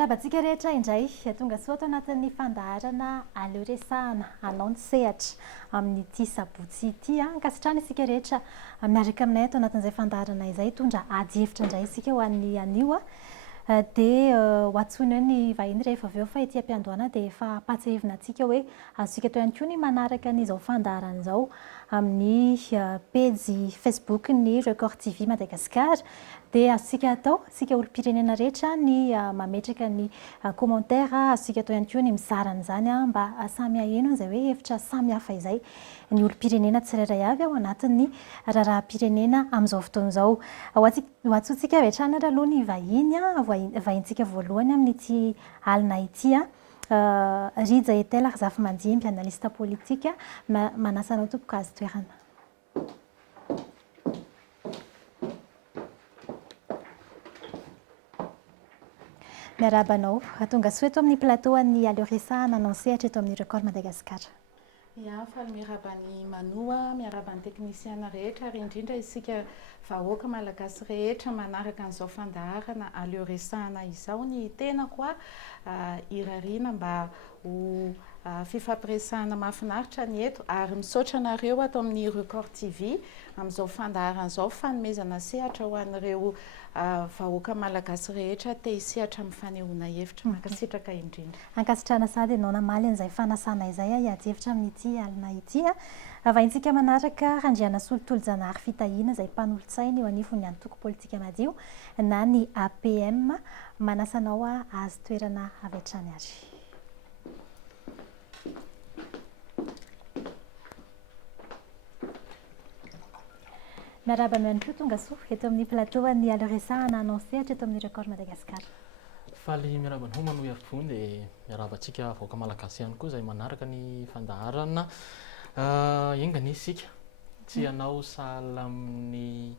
Miarabantsika rehetra indray tonga soa atao anatin'ny fandaharana aleo resahana anao ny sehatra amin'ity sabotsy ity ankasitrana isika rehetra miaraka aminay atao anatin'izay fandaharana izay tondra ady hevitra indray isika ho an'ny anio dia ho antsoina ny vahiny rehefa avy eo fa ety am-piandohana dia efa patsahevina antsika hoe azontsika atao ihany koa ny manaraka n'izao fandaharana izao amin'ny pejy Facebook ny Record TV Madagascar dia azontsika atao sika olom-pirenena rehetra ny mametraka ny commentaire azontsika atao ihany koa ny mizara an'izany mba samy aheno izay hoe hevitra samy hafa izay ny olom-pirenena tsirairay avy ao anatin'ny raharaha-pirenena amin'izao fotoana izao. Ho antsointsika avy hatrany ary aloha ny vahiny vahintsika voalohany amin'ity alina ity Rija Etel Razafimandimby analista politika manasanao tompoko azy toerana. Miarabanao tonga soa eto amin'ny plateau an'ny aleo resahana anao sehatra eto amin'ny Record Madagascar. Ya faly miarabany manoa miarabany teknisiana rehetra ary indrindra isika vahoaka malagasy rehetra manaraka an'izao fandaharana aleo resahana izao ny tena koa irariana mba ho fifampiresahana mahafinaritra ny eto ary misaotra anareo atao amin'ny Record TV amin'izao fandaharana izao fanomezana sehatra ho an'ireo vahoaka malagasy rehetra te hisehatra amin'ny fanehoana hevitra mankasitraka indrindra. Ankasitrana sady ianao namaly an'izay fanasana izay hiady hevitra amin'ity alina ity vahintsika manaraka Randriana Solotolo-Janahary fitahiana izay mpanolontsaina eo anivon'ny antoko politika madio na ny APM manasanao azy toerana avy hatrany ary. Miaraba ihany koa tonga soa eto amin'ny plateau ny aleo resahana anao sehatra eto amin'ny Record Madagascar. Faly miarabany ho manohy avokoa dia miarabantsika vahoaka malagasy ihany koa izay manaraka ny fandaharana engany isika tsy hanao sahala amin'ny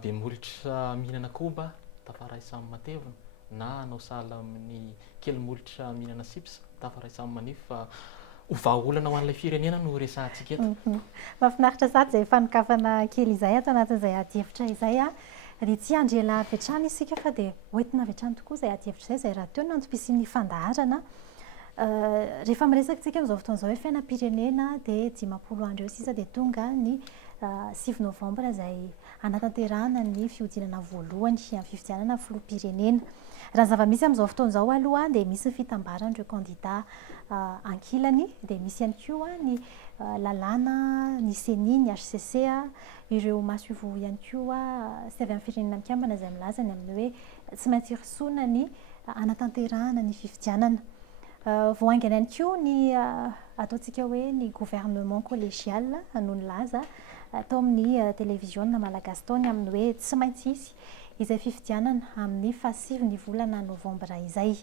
be molitra mihinana koba tafaray samy matevina na hanao sahala amin'ny kely molitra mihinana sipsa tafaray samy manify fa ho vahaolana ho an'ilay firenena no resahantsika eto. Mahafinaritra sady izay fanokafana kely izay atao anatin'izay ady hevitra izay dia tsy andrela avy hatrany isika fa dia hoentina avy hatrany tokoa izay ady hevitra izay raha teo nantopisian'ny fandaharana rehefa miresaka tsika amin'izao fotoana izao hoe fiainam-pirenena dia 10 andro eo sisa dia tonga ny 6 novambra izay anatanterahana ny fihodinana voalohany amin'ny fifidianana filoham-pirenena. Raha zava-misy amin'izao fotoana izao aloha dia misy ny fitambaran'ireo kandida ankilany dia misy ihany koa ny lalàna ny CENI ny HCC ireo masoivo ihany koa sy avy amin'ny firenena mikambana izay milaza ny amin'ny hoe tsy maintsy hirosoana ny anatanterahana ny fifidianana. Voaingana ihany koa ny ataontsika hoe ny gouvernement collégial no nilaza atao amin'ny télévision malagasy tao ny amin'ny hoe tsy maintsy izy izay fifidianana amin'ny fahasivy ny volana novambra izay.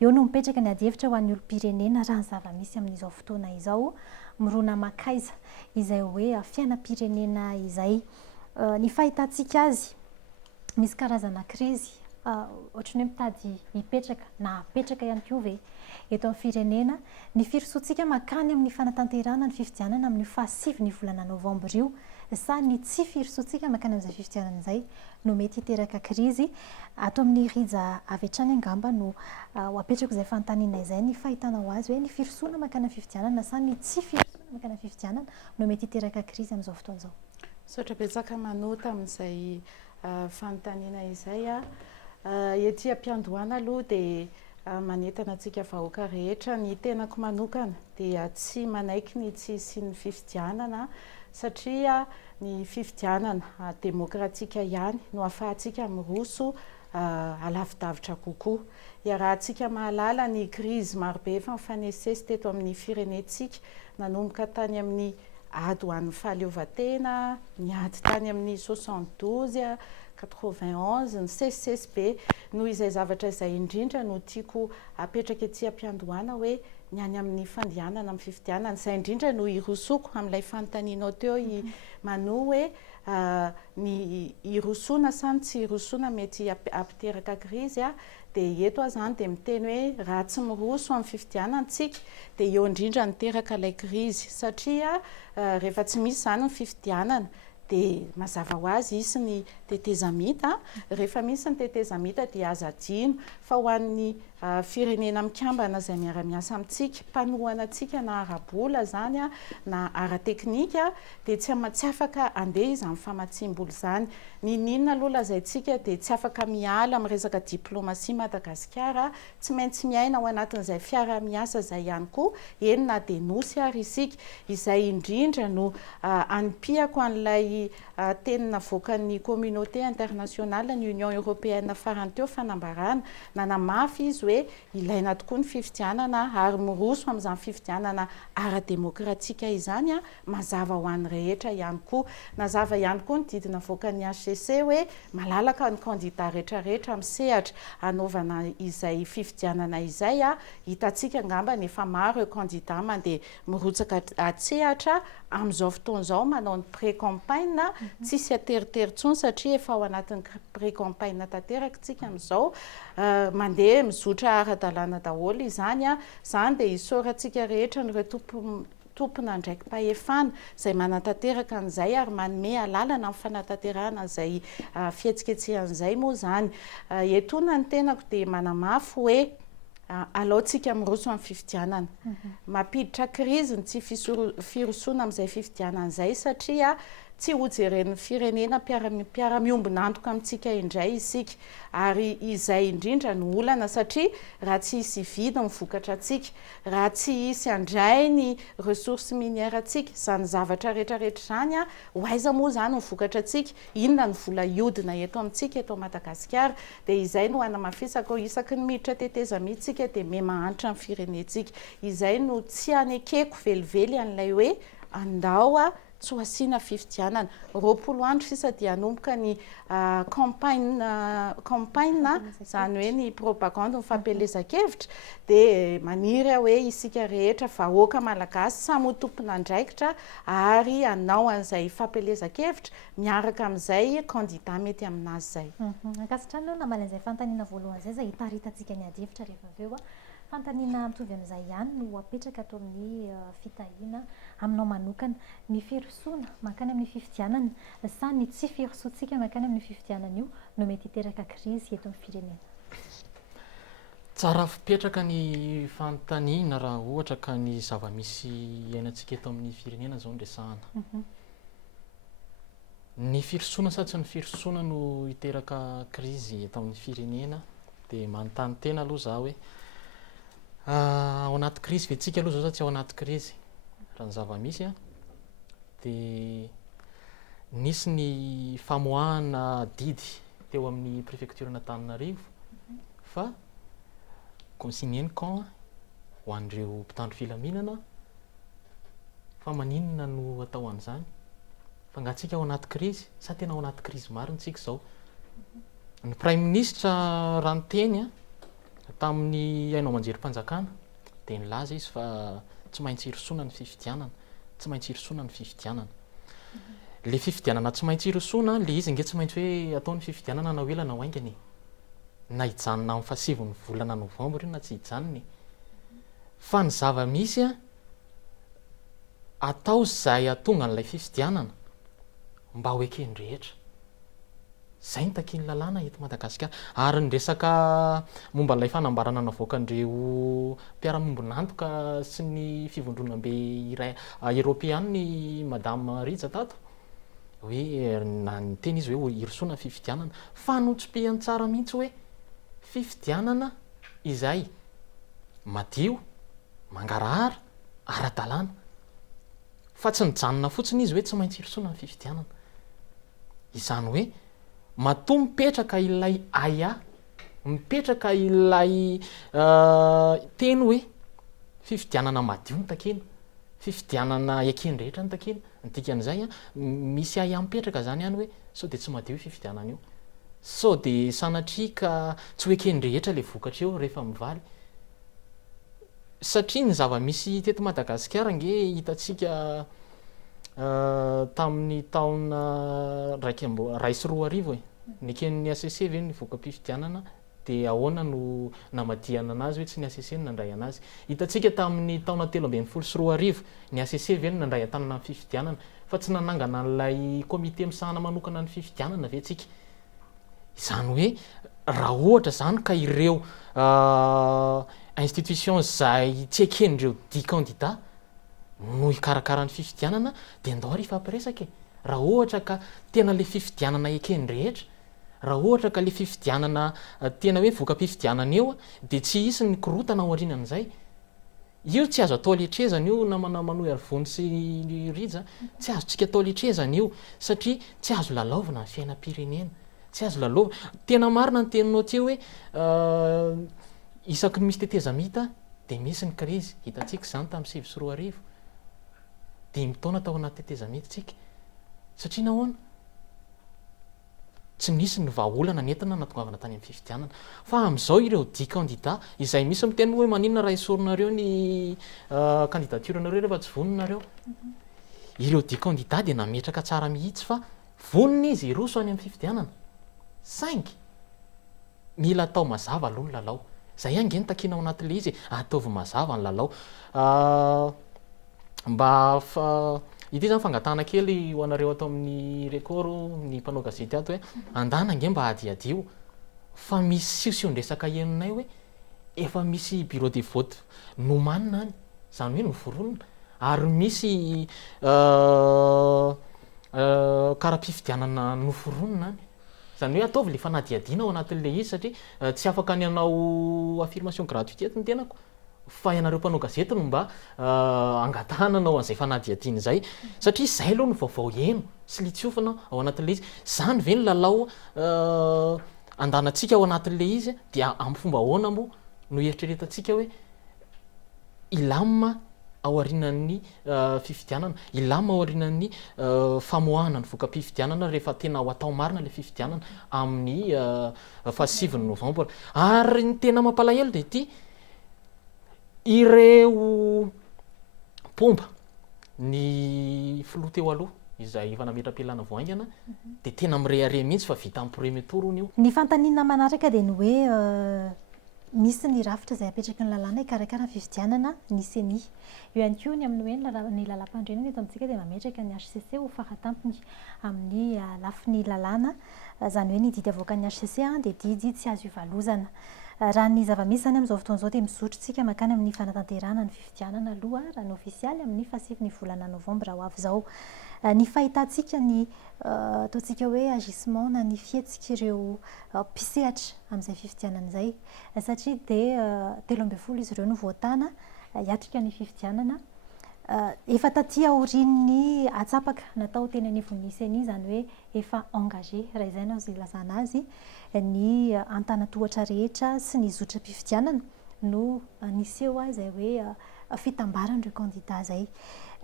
Eo no mipetraka ny ady hevitra ho an'ny olom-pirenena raha ny zava-misy amin'izao fotoana izao mirona makaiza izay hoe fiainam-pirenena izay. Ny fahitantsika azy misy karazana krizy ohatran'ny hoe mitady hipetraka na apetraka ihany koa ve eto amin'ny firenena ny firosoantsika makany amin'ny fanatanterahana ny fifidianana amin'ny fahasivy ny volana novambra io sa ny tsy firosoantsika makany amin'izay fifidianana izay no mety hiteraka krizy ato amin'ny rija avy hatrany angamba no ho apetrako izay fanontaniana izay ny fahitanao azy hoe ny firosoana makany amin'ny fifidianana sa ny tsy firosoana makany amin'ny fifidianana no mety hiteraka krizy amin'izao fotoana izao. Misaotra betsaka manota amin'izay fanontaniana izay ety am-piandohana aloha dia manentana antsika vahoaka rehetra ny tenako manokana dia tsy manaiky ny tsy sy ny fifidianana satria ny fifidianana demokratika ihany no ahafahantsika miroso alavidavitra kokoa. Iarahantsika mahalala ny krizy marobe efa mifanesesy teto amin'ny firenentsika nanomboka tany amin'ny ady ho an'ny fahaleovantena ny ady tany amin'ny 72 91 ny sesisesy be noho izay zavatra izay indrindra no tiako apetraka ety am-piandohana hoe ny any amin'ny fandianana amin'ny fifidianana izay indrindra no irosoko amin'ilay fanontanianao teo manoa hoe ny irosoana sa ny tsy irosoana mety ampiteraka krizy dia eto zany dia miteny hoe raha tsy miroso amin'ny fifidianana tsika dia eo indrindra niteraka ilay krizy satria rehefa tsy misy zany ny fifidianana dia mazava ho azy isy ny tetezamita rehefa misy ny tetezamita dia aza adino fa ho an'ny firenena mikambana izay miara-miasa amintsika mpanohana antsika na ara-bola zany a na ara-teknika dia tsy afaka andeha izy amin'ny famatsim-bola zany ninona aloha lazaintsika dia tsy afaka miala amin'ny resaka diplomasia Madagasikara tsy maintsy miaina ao anatin'izay fiara-miasa izay ihany koa eny na denosy ary isika izay indrindra no anompiako an'ilay teny navoakan'ny communauté internationale ny Union européenne farany teo fanambarana nanamafy izy hoe ilaina tokoa ny fifidianana ary miroso amin'izany fifidianana ara-demokratika izany a mazava ho an'ny rehetra ihany koa nazava ihany koa ny didina voakan'ny HCC hoe malalaka ny candidat rehetrarehetra misehatra anaovana izay fifidianana izay a hitantsika angamba efa maro candidat mandeha mirotsaka atsehatra amin'izao fotoan'izao manao ny pré-campagne tsisy ateritery tsony satria efa ao anatin'ny pré-campagne tanteraka tsika amin'izao mandeha mizotra ara-dalàna daholo izany a izany dia hisoratsika rehetra nyreo tompona ndraiky mpahefana izay manatanteraka an'izay ary manome alalana amin'ny fanatanterahana izay fihetsiketsehan'izay moa zany etona ny tenako dia manamafy hoe alaontsika miroso amin'ny fifidianana mampiditra krizy ny tsy firosoana amin'izay fifidianana izay satria tsy ho jeren'ny firenena mpiara-miombona antoka amintsika indray isika ary izay indrindra ny olana satria raha tsy hisy vidy ny vokatra atsika raha tsy hisy andray ny ressource minière atsika izany zavatra rehetrarehetra zany a ho aiza moa zany ny vokatra atsika inona ny vola iodina eto amintsika eto Madagasikara dia izay no hanamafisako isaky ny miditra tetezamitsika dia me mahantra ny firenetsika izay no tsy anekeko velively an'ilay hoe andao a tsy ho asiana fifidianana 20 andro sisa dia hanomboka ny campagne zany hoe ny propagande ny fampelezan-kevitra dia maniry hoe isika rehetra vahoaka malagasy samy ho tompona andraikitra ary anao an'izay fampelezan-kevitra miaraka amin'izay candidat mety aminazy zay ankasitrany aloha namalazay fantaniana voalohany zay zay hitaritantsika ny adihevitra rehefa avy eo fantaniana mitovy amin'izay ihany no apetraka ato amin'ny fitahiana aminao manokana ny firosoana mankany amin'ny fifidianana sa ny tsy firosoantsika mankany amin'ny fifidianana io no mety hiteraka krizy eto amin'ny firenena tsara fipetraka ny fantaniana raha ohatra ka ny zava-misy iainantsika eto amin'ny firenena zao ndresahana ny firosoana sa tsy ny firosoana no hiteraka krizy eto amin'ny firenena dia manontany tena aloha za hoe ao anaty krizy ve tsika aloha zao sa tsy ao anaty krizy raha ny zava-misy a dia nisy ny famoahana didy teo amin'ny préfecture Antananarivo fa consigné ny camp ho an'ireo mpitandro filaminana fa maninona no atao an'izany fa ngatsika ao anaty krizy sa tena ao anaty krizy mariny tsika izao ny prime ministre raha ny teny a tamin'ny hainao manjery-panjakana dia nilaza izy fa tsy maintsy hirosoana ny fifidianana tsy maintsy hirosoana ny fifidianana le fifidianana tsy maintsy hirosoana le izy nge tsy maintsy hoe ataony fifidianana na oela na oaingany na hijanona amin'ny fasivon'ny volana novambra io na tsy hijanony fa ny zava-misy a atao izay atonga n'ilay fifidianana mba ho ekeny rehetra zay ny takiny lalàna eto Madagasikara ary ny resaka momba n'ilay fanambarana navoakan'ireo mpiara-miombonantoka sy ny fivondronam-be iray Europeana ny madame Rija tato hoe na ny teny izy hoe hirosoana fifidianana fa notsim-pihany tsara mihitsy hoe fifidianana izay madio mangarahara ara-dalàna fa tsy nijanona fotsiny izy hoe tsy maintsy hirosoana ny fifidianana izany hoe matoa mipetraka ilay aya mipetraka ilay teny hoe fifidianana madio ny takena fifidianana ekeny rehetra ny takena nydikan'izay a misy aya mipetraka zany ihany hoe sao dia tsy madio fifidianana io sao dia sanatria ka tsy ho ekeny rehetra le vokatra eo rehefa mivaly satria ny zava-misy teto Madagasikara nge hitantsika tamin'ny taona ray sy roa arivo ny eken'ny ACC ve ny voaka-pifidianana dia ahoana no namadiana anazy hoe tsy ny ACC no nandray anazy. Hitantsika tamin'ny taona 2014 ny ACC ve no nandray an-tanana ny fifidianana fa tsy nanangana an'ilay komite misahana manokana ny fifidianana ve tsika. Izany hoe raha ohatra zany ka ireo institution izay tsy eken'ireo 10 candidat no hikarakara ny fifidianana dia andao ary ifampiresaka. Raha ohatra ka tena le fifidianana ekeny rehetra, raha ohatra ka le fifidianana tena hoe voka-pifidianana eo dia tsy hisy ny korotana ao aorianan'izay. Io tsy azo atao letrezana io namana manohy arivony sy rija, tsy azontsika atao letrezana io satria tsy azo lalaovina ny fiainam-pirenena, tsy azo lalaovina. Tena marina ny teninao teo hoe isaky ny misy tetezamita dia misy ny krizy. Hitantsika izany tamin'ny 2014 dimy taona tao anaty tetezamita tsika satria nahoana tsy nisy ny vahaolana nentina natongavana tany amin'ny fifidianana. Fa amin'izao ireo 10 candidat izay misy miteny hoe maninona raha isorinareo ny candidature-nareo rehefa tsy voninareo. Ireo 10 candidat dia nametraka tsara mihitsy fa vonina izy iroso any amin'ny fifidianana. Saingy mila atao mazava aloha ny lalao. Zay angeny takiana ao anatin'ilay izy ataovy mazava ny lalao. Mba ity zany fangatahana kely ho anareo atao amin'ny record ny mpanao gazety ato hoe andana ange mba adiadio fa misy sion-dresaka henonay hoe efa misy bureau de vote nomanina any, zany hoe noforonina, ary misy karaha-pifidianana noforonina any. Zany hoe ataovy le fanadiadiana ao anatin'ilay izy satria tsy afaka ny anao affirmation gratuite eto ny tenako fa ianareo mpanao gazety no mba angatahana anao an'izay fanadiadiana izay satria izay aloha no vaovao heno sy litsiofina ao anatin'ilay izy. Zany ve ny lalao andanantsika ao anatin'ilay izy dia amin'ny fomba ahoana moa no eritreretantsika hoe ilamina ao aorianan'ny fifidianana, ilamina ao aorianan'ny famoahana ny voka-pifidianana rehefa tena ho atao marina ilay fifidianana amin'ny fahasiviny novambra. Ary ny tena mampalahelo dia ity, ireo pomba ny filoha teo aloha izay efa nametra-pialana voaingana dia tena mirehare mihitsy fa vita amin'ny premier tour hono io. Ny fantanina manaraka dia ny hoe misy ny rafitra izay apetraky ny lalàna hikarakara ny fifidianana ny CENI. Eo ihany koa ny amin'ny hoe ny lalam-pandrenana eto amintsika dia mametraka ny HCC ho faratampony amin'ny lafiny lalàna. Izany hoe ny didy avoakan'ny HCC dia didy tsy azo ivalozana. Raha ny zava-misy zany amin'izao fotoana izao dia mizotrotsika makany amin'ny fanatanterahana ny fifidianana aloha raha ny ofisialy amin'ny fahasivy ny volana novambra ho avy izao. Ny fahitantsika ny ataontsika hoe agissement na ny fietsika ireo mpisehatra amin'izay fifidianana izay satria dia 13 izy ireo no voatana hiatrika ny fifidianana. Efa taty aorian'ny atsapaka natao teny anivon'ny CENI, izany hoe efa engagé raha izay no azo ilazana azy ny antanatohatra rehetra sy ny zotra-pifidianana no niseho izay hoe fitambaran'ireo candidat izay.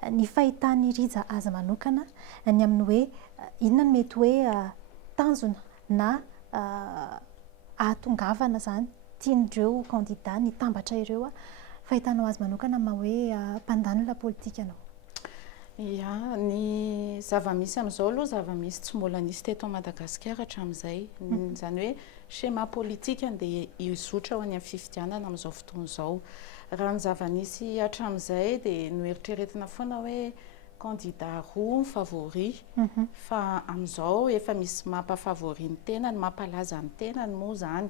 Ny fahitan'ny rija azy manokana ny amin'ny hoe inona no mety hoe tanjona na ahatongavana zany tian'ireo candidat ny tambatra ireo fahitanao azy manokana ma hoe mpandanila politika anao. Ya, ny zava-misy amin'izao aloha zava-misy tsy mbola nisy teto Madagasikara hatramin'izay. Zany hoe schéma politika dia izotra ho any amin'ny fifidianana amin'izao fotoana izao. Raha ny zava-misy hatramin'izay dia no eritreretina foana hoe candidat roa ny favori fa amin'izao efa misy mampafavori ny tenany, mampalaza ny tenany moa zany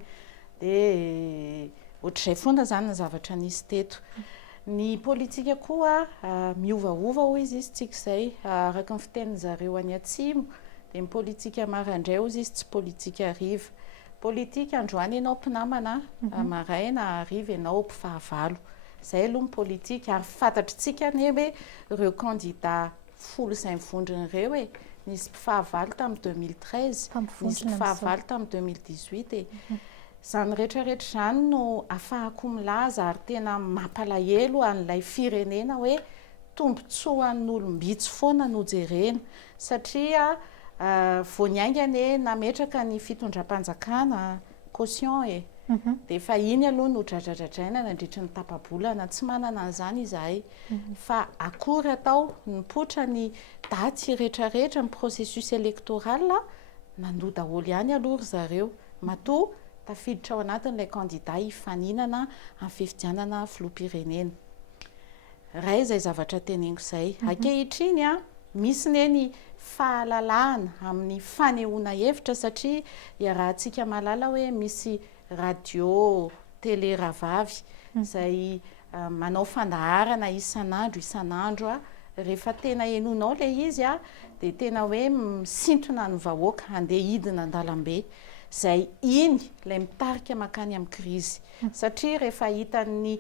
dia ohatr'izay foana zany ny zavatra nisy teto. Ny politika koa miovaova hoy izy tsikizay araka ny fitenin'zareo any atsimo dia ny politika maraindray hoy izy tsy politika hariva. Politika androany ianao mpinamana maraina hariva ianao mpifahavalo. Zay aloha ny politika ary fantatritsika anie hoe ireo candidat folo izay mivondrona ireo nisy mpifahavalo tamin'ny 2013, nisy mpifahavalo tamin'ny 2018 Zany rehetrarehetra zany no afahako milaza ary tena mampalahelo an'ilay firenena hoe tombontsoan'ny olombitsy foana no jerena satria vao niaingany nametraka ny fitondram-panjakana caution dia efa iny aloha no dradradradraina nandritra ny tapa-bolana tsy manana an'izany izahay fa akory atao nipotra ny daty rehetrarehetra ny processus électoral nandoa daholo ihany aloha ry zareo matoa tafiditra ao anatin'ilay kandida hifaninana amin'ny fifidianana filoam-pirenena. Ray izay zavatra teneniko izay. Ankehitriny a misy neny fahalalahana amin'ny fanehoana hevitra satria iarahantsika malala hoe misy radio, télé ravavy izay manao fandaharana isan'andro a rehefa tena henonao ilay izy a dia tena hoe misintona ny vahoaka handeha hidina an-dalambe izay iny ilay mitarika makany amin'ny krizy satria rehefa hitan'ny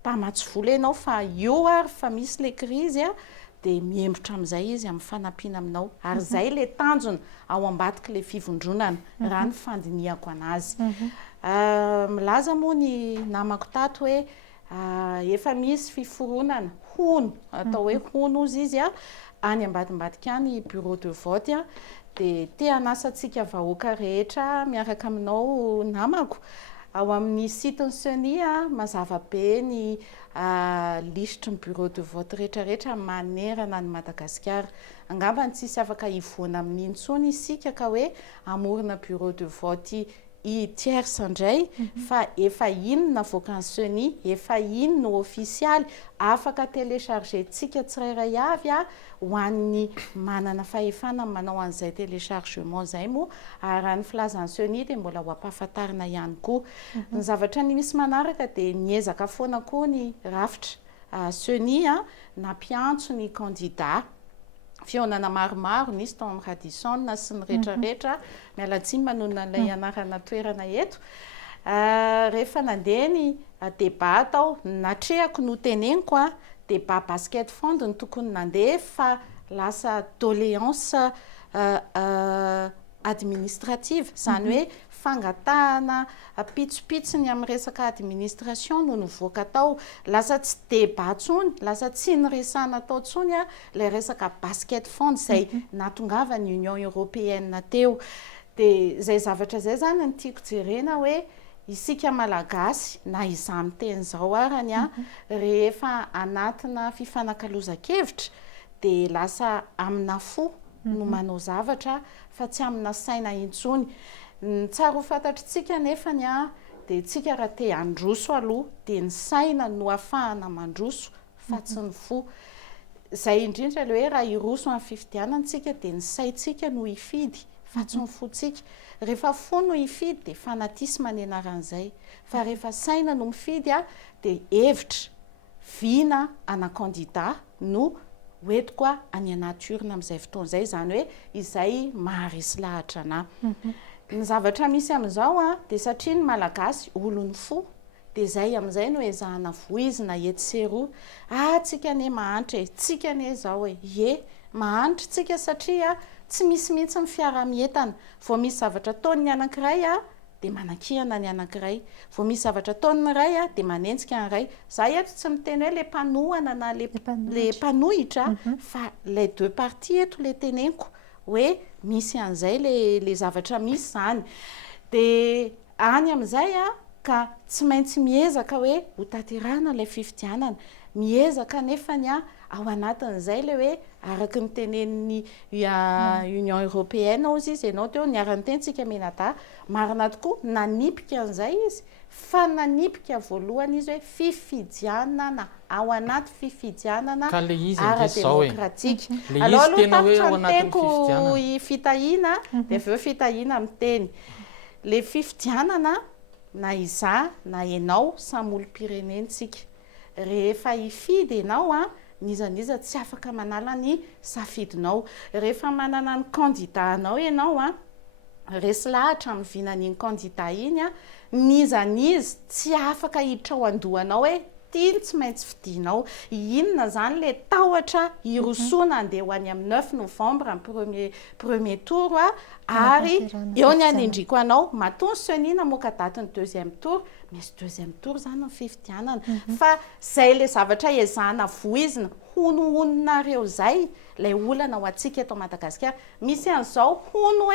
mpamatsy vola ianao fa io ary fa misy ilay krizy a dia miembotra amin'izay izy amin'ny fanampiana aminao ary izay ilay tanjona ao ambadika ilay fivondronana raha ny fandinihako anazy. Milaza moa ny namako tato hoe efa misy fiforonana hono atao hoe hono ozy izy a any ambadimbadika any bureau de vote a dia te hanasantsika vahoaka rehetra miaraka aminao namako ao amin'ny sitiny SENI a mazava be ny lisitry ny bureau de vote rehetrarehetra manerana ny Madagasikara. Angambany tsisy afaka hivoana amin'iny intsony isika ka hoe amorona bureau de vote i tierce indray fa efa iny navoaka ny SENI, efa iny no ofisialy afaka téléchargentsika tsirairay avy a ho an'ny manana fahefana manao an'izay téléchargement izay moa ary raha ny filazan'ny SENI dia mbola ho ampahafantarina ihany koa. Ny zavatra ny misy manaraka dia niezaka foana koa ny rafitra SENI a nampiantso ny candidat fionana maromaro nisy tao amin'ny Radisson sy ny rehetrarehetra mialatsiny manonona ilay anarana toerana eto. Rehefa nandeha ny débat tao natrehako no teneniko a débat basket fond ny tokony nandeha fa lasa doléance administrative izany hoe fangatahana pitsopitsony amin'ny resaka administration no nivoaka tao lasa tsy débat tsony lasa tsy niresahana tao tsony a ilay resaka basket fond izay natongava ny Union Européenne teo. Dia izay zavatra izay zany ny tiako jerena hoe isika malagasy na izany teny izao arany a rehefa anatina fifanakaloza-kevitra dia lasa amina fo no manao zavatra fa tsy amina saina intsony. Tsara ho fantatritsika nefany a dia tsika raha te handroso aloha dia ny saina no ahafahana mandroso fa tsy ny fo. Izay indrindra ilay hoe raha hiroso amin'ny fifidianantsika dia ny saintsika no hifidy fa tsy ny fontsika. Rehefa fo no hifidy dia fanatisma ny anaran'izay fa rehefa saina no mifidy a dia hevitra viana ana candidat no hoentiko a any anaty urne amin'izay fotoana izay izany hoe izay maharesy lahatra anahy. Ny zavatra misy amin'izao a dia satria ny malagasy olony fo dia izay amin'izay no ezahana voizina etsy sy eroa tsika ane mahanitra tsika ane izao mahanitra tsika satria tsy misy mihitsy ny fiara-mientana vao misy zavatra ataony ny anankiray a dia manakihana ny anankiray vao misy zavatra ataony ny ray a dia manenjika ny ray. Za eto tsy miteny hoe le mpanohana na le mpanohitra fa les deux parties eto le teneniko hoe misy an'izay le zavatra misy zany dia any amin'izay a ka tsy maintsy miezaka hoe ho tanterahana ilay fifidianana miezaka nefany a ao anatin'izay le hoe araka ny tenen'ny Union Européenne ozy izy ianao teo niarany tentsika menada marina tokoa nanipika an'izay izy fa nanipika voalohany izy hoe fifidianana ao anaty fifidianana ara-demokratika. Aloha aloha tapitra miteko i fitahina dia avy eo fitahina miteny le fifidianana na iza na ianao samy olom-pirenentsika rehefa hifidy ianao a nizaniza tsy afaka manala ny safidinao. Rehefa manana ny candidat anao ianao a resy lahatra amin'ny vinan'iny candidat iny a nizanizy tsy afaka hiditra ao andohanao hoe tiany tsy maintsy fidinao. Inona zany le tahotra hirosoana andeha ho any amin'ny 9 novembre amin'ny premier tour a ary eo ny anendriko anao matony SENI namoaka daty ny deuxième tour misy deuxième tour zany ny fifidianana fa zay le zavatra ezahana voizina honohononareo zay lay olana ho atsika eto Madagasikara misy an'izao hono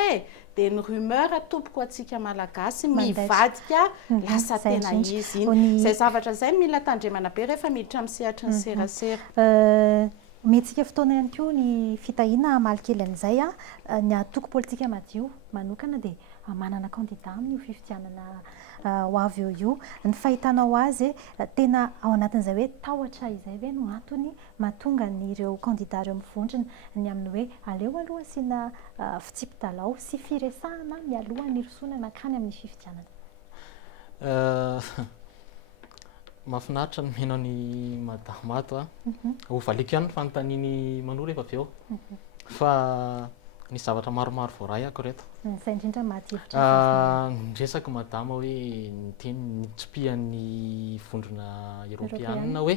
dia ny rumeur atopoko atsika malagasy mivadika lasa tena izy iny zay zavatra zay mila tandremana be rehefa miditra amin'ny sehatra ny serasera. Metsika fotoana ihany koa ny fitahiana malykely an'izay a ny atoko politika madio manokana dia manana kandida amin'io fifidianana ho avy eo io. Ny fahitanao azy tena ao anatin'izay hoe tahotra izay ve no antony mahatonga n'ireo kandida reo mivondrona ny amin'ny hoe aleo aloha asiana fitsipidalao sy firesahana mialoha ny rosoana nakany amin'ny fifidianana. Mahafinaritra ny menao ny madama ato a. Ho valiko ihany ny fanontaniany manoro rehefa avy eo. Fa ny zavatra maromaro voaray ako reto. Izay indrindra mahativitra. Ny resaka madama hoe nyteny nitsipihan'ny vondrona Europeanina hoe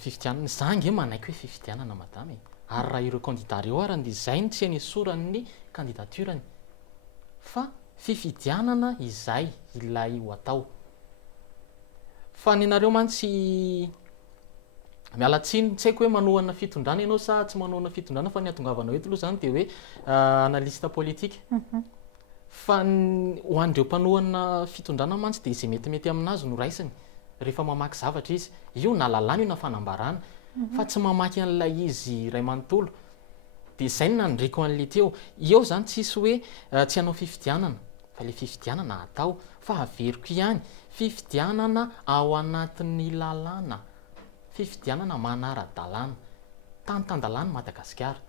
fifidianana. Za nge manaiky hoe fifidianana madama e. Ary raha ireo kandida reo arany dia izay ny tsy hanesorany kandidaturany. Fa fifidianana izay ilay ho atao. Fa ny nareo mantsy mialatsiny, tsy haiko hoe manohana fitondrana ianao sa tsy manohana fitondrana, fa ny atongavana eto aloha zany dia hoe analista politika. Fa ho an'ireo mpanohana fitondrana mantsy dia izay metimety aminazy no raisiny rehefa mamaky zavatra izy. Io na lalàna io na fanambarana, fa tsy mamaky an'ilay izy ray manontolo. Dia izay no nandreko an'ilay teo. Eo zany tsisy hoe tsy hanao fifidianana, fa ilay fifidianana atao, fa averiko ihany fifidianana ao anatin'ny lalàna, fifidianana manara-dalàna, tantandalàna Madagasikara.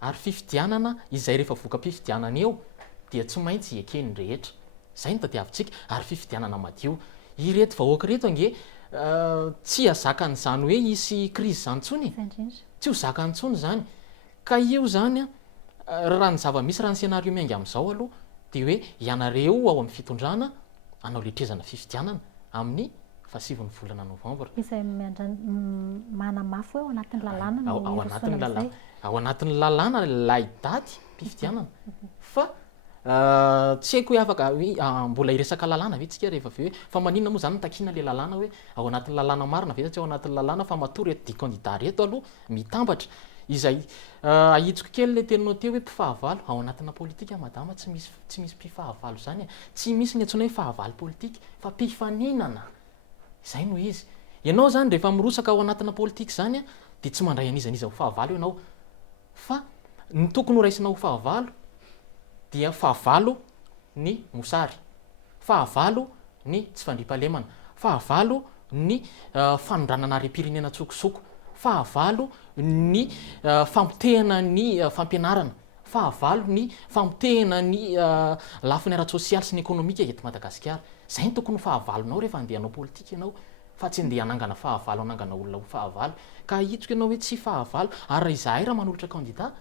Ary fifidianana izay rehefa voka-pifidianana eo dia tsy maintsy ekeny rehetra. Izay no tadiavintsika. Ary fifidianana madio. Ireto vahoaka reto ange tsy hazakan'izany hoe hisy krizy zany intsony. Tsy ho zakany intsony zany. Ka io zany raha ny zava-misy, raha ny scénario miainga amin'izao aloha dia hoe ianareo ao amin'ny fitondrana anao letrezana fifidianana amin'ny 7 volana Novambra. Izay manamafy hoe ao anatin'ny lalàna ao anatin'ny lalàna ilay daty fifidianana. Fa tsy haiko hoe afaka mbola iresaka lalàna ve tsika rehefa avy hoe fa maninona moa zany nitakina ilay lalàna hoe ao anatin'ny lalàna marina ve tsy ao anatin'ny lalàna fa matoa reto dia kandida reto aloha mitambatra. Izay ahitsoko kely ilay teninao teo hoe mpifahavalo ao anatina politika madama tsy misy mpifahavalo zany. Tsy misy ny antsoina hoe fahavalo politika fa mpifaninana. Izay no izy. Ianao zany rehefa mirosaka ao anatina politika zany dia tsy mandray an'izaniza ho fahavalo ianao. Fa ny tokony ho raisinao ho fahavalo dia fahavalo ny mosary, fahavalo ny tsy fandriampahalemana, fahavalo ny fanondranana harem-pirenena tsokosoko, fahavalo ny fampitehana ny fampianarana, fahavalo ny fampitehana ny lafiny ara-tsosialy sy ny ekonomika eto Madagasikara. Izay ny tokony ho fahavalonao rehefa andeha hanao politika ianao, fa tsy andeha hanangana fahavalo, hanangana olona ho fahavalo. Ka hitsoko ianao hoe tsy fahavalo. Ary izahay raha manolotra kandida,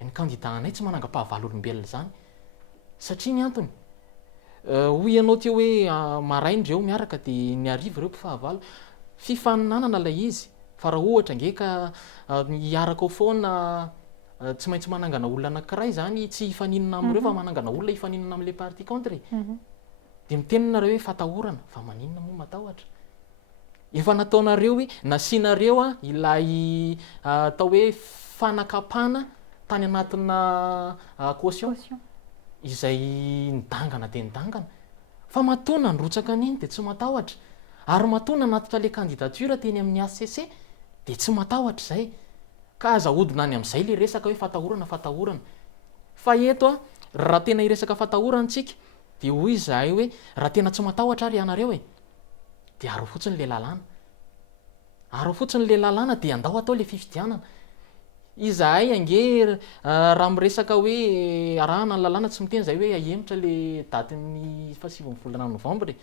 ny kandida anay tsy manangam-pahavalo olombelona zany. Satria ny antony hoy ianao teo hoe maraindreo miaraka dia ny hariva ireo mpifahavalo. Fifaninanana ilay izy. Fa raha ohatra nge ka hiaraka ao foana tsy maintsy manangana olona anankiray zany, tsy hifaninana amin'ireo fa manangana olona hifaninana amin'ilay parti contre. Dia mitenina hoe fatahorana, fa maninona moa matahotra. Efa nataonareo hoe nasianareo ilay atao hoe fanakapana tany anatina caution izay nidangana dia nidangana. Fa matoana nrotsaka an'iny dia tsy matahotra. Ary matoana natitra ilay kandidatura teny amin'ny ACC dia tsy matahotra izay. Ka azahodina any amin'izay ilay resaka hoe fatahorana. Fa eto raha tena hiresaka fatahorana tsika dia hoy izahay hoe raha tena tsy matahotra ary ianareo dia aro fotsiny ilay lalàna. Aro fotsiny ilay lalàna dia andao atao ilay fifidianana. Izahay ange raha miresaka hoe arahana ny lalàna tsy miteny izay hoe ahemitra ilay datin'ny 7 volana Novambra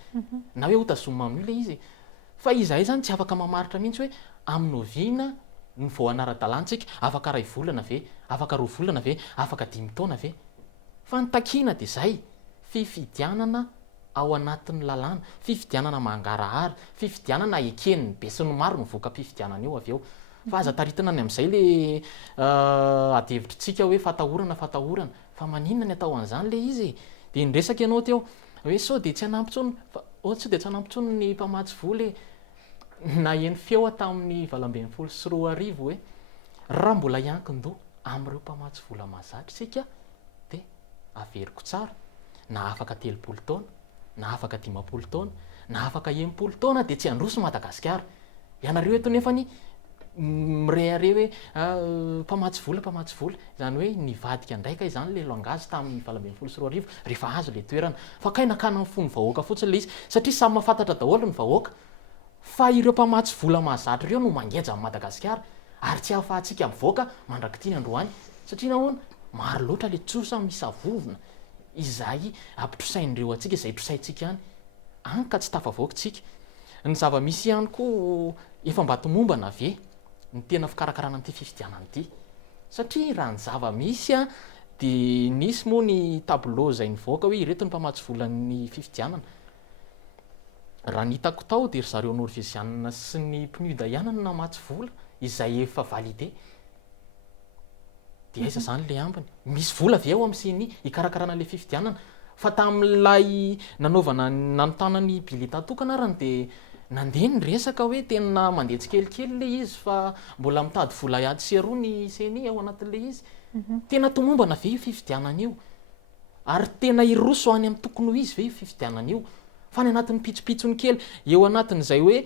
na hoe ho tazomina amin'io ilay izy. Fa izahay zany tsy afaka mamaritra mihitsy hoe amin'ny noviana ny vao anara-dalàntsika, afaka 2 volana ve, afaka 2 volana ve, afaka 5 taona ve. Fa ny takiana dia izay fifidianana ao anatin'ny lalàna, fifidianana mangarahara, fifidianana eken'ny be sy ny maro mivoaka fifidianana eo avy eo. Fa aza taritana any amin'izay ilay adihevitrintsika hoe fatahorana, fa maninona ny atao an'izany ilay izy. Dia niresaka ianao teo hoe sao dia tsy hanampy intsony, tsy dia tsy hanampy intsony ny mpamatsy vola naheno feo tamin'ny 2024 hoe raha mbola hiankin-doha amin'ireo mpamatsy vola mahazatra isika dia averiko tsara na afaka 30 taona, na afaka 50 taona, na afaka 80 taona dia tsy handroso Madagasikara. Ianareo eto nefany mirehare hoe mpamatsy vola zany hoe nivadika ndraika izany le langazy tamin'ny 24 rehefa azo le toerana fa kainakana ny fony vahoaka fotsiny le izy satria samy mahafantatra daholo ny vahoaka fa ireo mpamatsy vola mahazatra ireo no mangeja amin'ny Madagasikara ary tsy ahafahantsika mivoaka mandrakitiny androany satria nahoana maro loatra le tsosa misavovona izay ampitrosain'ireo atsika izay trosaintsika ihany any ka tsy tafavoakintsika ny zava-misy ihany koa efa mba tomombana ve ny tena fikarakarana an'ity fifidianana ity satria raha ny zava-misy a dia nisy moa ny tableau izay nivoaka hoe ireto ny mpamatsy volan'ny fifidianana raha ny hitako tao dia ry zareo norvégiana sy ny PNUD ihany no namatsy vola izay efa validé dia aiza zany le ambiny misy vola avy eo amin'ny seny hikarakarana le fifidianana fa tamin'ilay nanaovana nanotanany bileta tokana arany dia nandeha ny resaka hoe tena mandeha tsikelikely le izy fa mbola mitady vola iady sy aroa ny seny ao anatin'le izy tena tomombana ve io fifidianana io ary tena iroso any amin'ny tokony ho izy ve io fifidianana io fa ny anatin'ny pitsopitsony kely eo anatin'izay hoe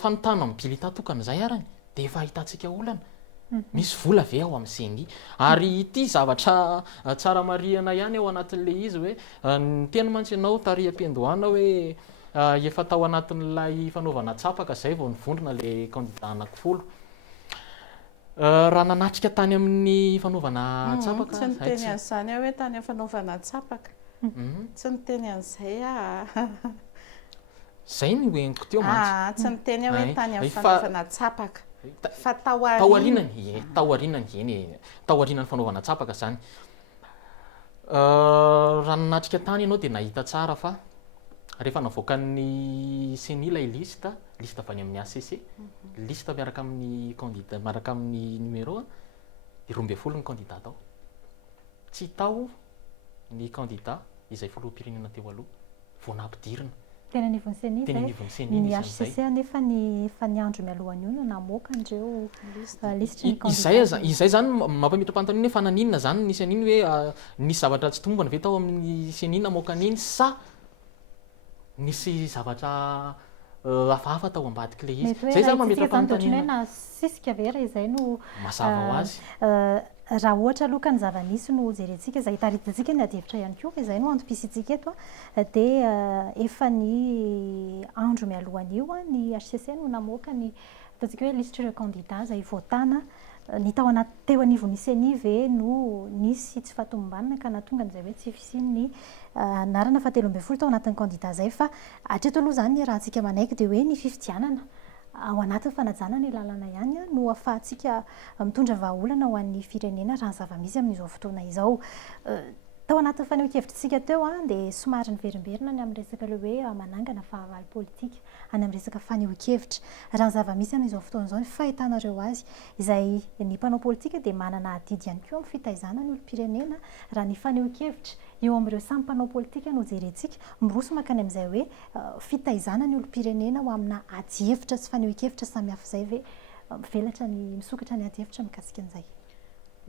fanotana amin'ny bileta tokana izay arany dia efa ahitantsika olana misy vola ve ao amin'ny seny ary ity zavatra tsara marihana ihany ao anatin'le izy hoe ny tena mantsy ianao taria ampiandohana hoe efa tao anatin'ilay fanaovana tsapaka izay vao nivondrona le candidat anankifolo raha nanatrika tany amin'ny fanaovana tsapaka tsy niteny an'izany aho hoe tany amin'ny fanaovana tsapaka tsy niteny an'izay zay ny hoeniko teo mantsy tsy niteny aho hoe tany amin'ny fanaovana tsapaka fa taoarinany taoarinany fanaovana tsapaka zany raha nanatrika tany ianao dia nahita tsara fa rehefa navoakan'ny seni ilay lista avy any amin'ny ACC lista miaraka amin'ny candidat miaraka amin'ny numéro dia 12 ny candidat tao tsy tao ny candidat izay filoham-pirenena teo aloha vao nampidirina tena nivon'ny seni ny HCC nefa ny andro mialohany io no namoaka andreo lista ny candidat izay zany mampamitra mpanontaniana fa naninona zany nisy an'iny hoe nisy zavatra tsy tomombana ve tao amin'ny seni namoaka an'iny sa nisy zavatra hafahafa tao ambadiky le izy zay zany mametra mpanontaniana sisika vera izay no mazava ho azy raha ohatra aloha ka ny zava-nisy no jerentsika izay hitaritatsika ny adihevitra ihany koa izay no antom-pisitsika eto dia efa ny andro mialohan'io ny HCC no namoaka ny ataontsika hoe liste ireo candidat izay votana ny tao anaty teo anivon'ny seni ve no nisy tsy fahatomombanana ka nahatonga an'izay hoe tsy fisiny ny anarana fa 13 tao anatin'ny candidat izay fa hatreto aloha zany raha antsika manaiky dia hoe ny fifidianana ao anatin'ny fanajana ny lalana ihany no ahafahantsika mitondra vahaolana ho an'ny firenena raha ny zava-misy amin'izao fotoana izao tao anatin'ny fanehoan-kevitrintsika teo dia somary niverimberina ny amin'ny resaka le hoe manangana fahavalo politika any amin'ny resaka fanehoan-kevitra raha ny zava-misy amin'izao fotoana izao ny fahitanareo azy izay ny mpanao politika dia manana adidy ihany koa amin'ny fitaizana ny olom-pirenena raha ny fanehoan-kevitra eo amin'ireo samy mpanao politika no jerentsika miroso makany amin'izay hoe fitaizana ny olom-pirenena ho amina adihevitra sy fanehoan-kevitra samihafa izay ve mivelatra ny misokatra ny adihevitra mikasika an'izay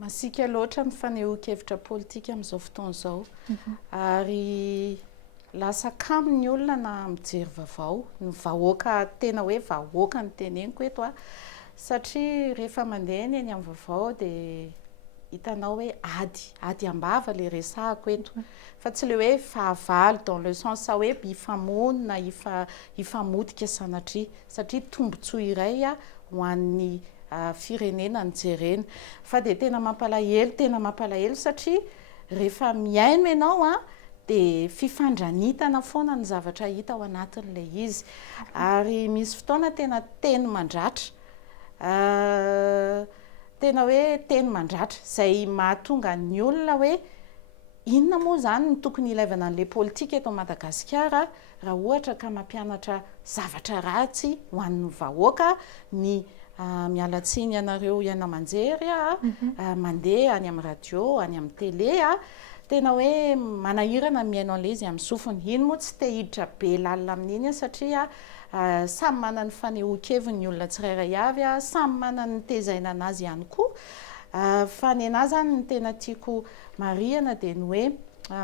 masika loatra ny fanehoan-kevitra politika amin'izao fotoana izao ary lasa kamo ny olona na mijery vaovao ny vahoaka tena hoe vahoaka ny teneniko eto satria rehefa mandeha eny amin'ny vaovao dia hitanao hoe ady ambava le resahako eto fa tsy le hoe fahavalo dans le sens sa hoe hifamonina hifamodika sanatria satria tombontsoa iray ho an'ny firenena ny jerena fa dia tena mampalahelo satria rehefa miaino ianao dia fifandranitana foana ny zavatra hita ao anatin'ilay izy ary misy fotoana tena teny mandratra tena hoe teny mandratra izay mahatonga ny olona hoe inona moa zany ny tokony ilaivana an'ilay politika eto Madagasikara raha ohatra ka mampianatra zavatra ratsy ho an'ny vahoaka ny mialatsiny ianareo iana manjery mandeha any amin'ny radio any amin'ny télé tena hoe manahirana miaino an'ilay izy amin'ny sofiny iny moa tsy tehiditra be lalina amin'iny satria samy manana ny fanehoan-keviny ny olona tsirairay avy samy manana ny tezaina anazy ihany koa fa ny anahy zany ny tena tiako marihana dia ny hoe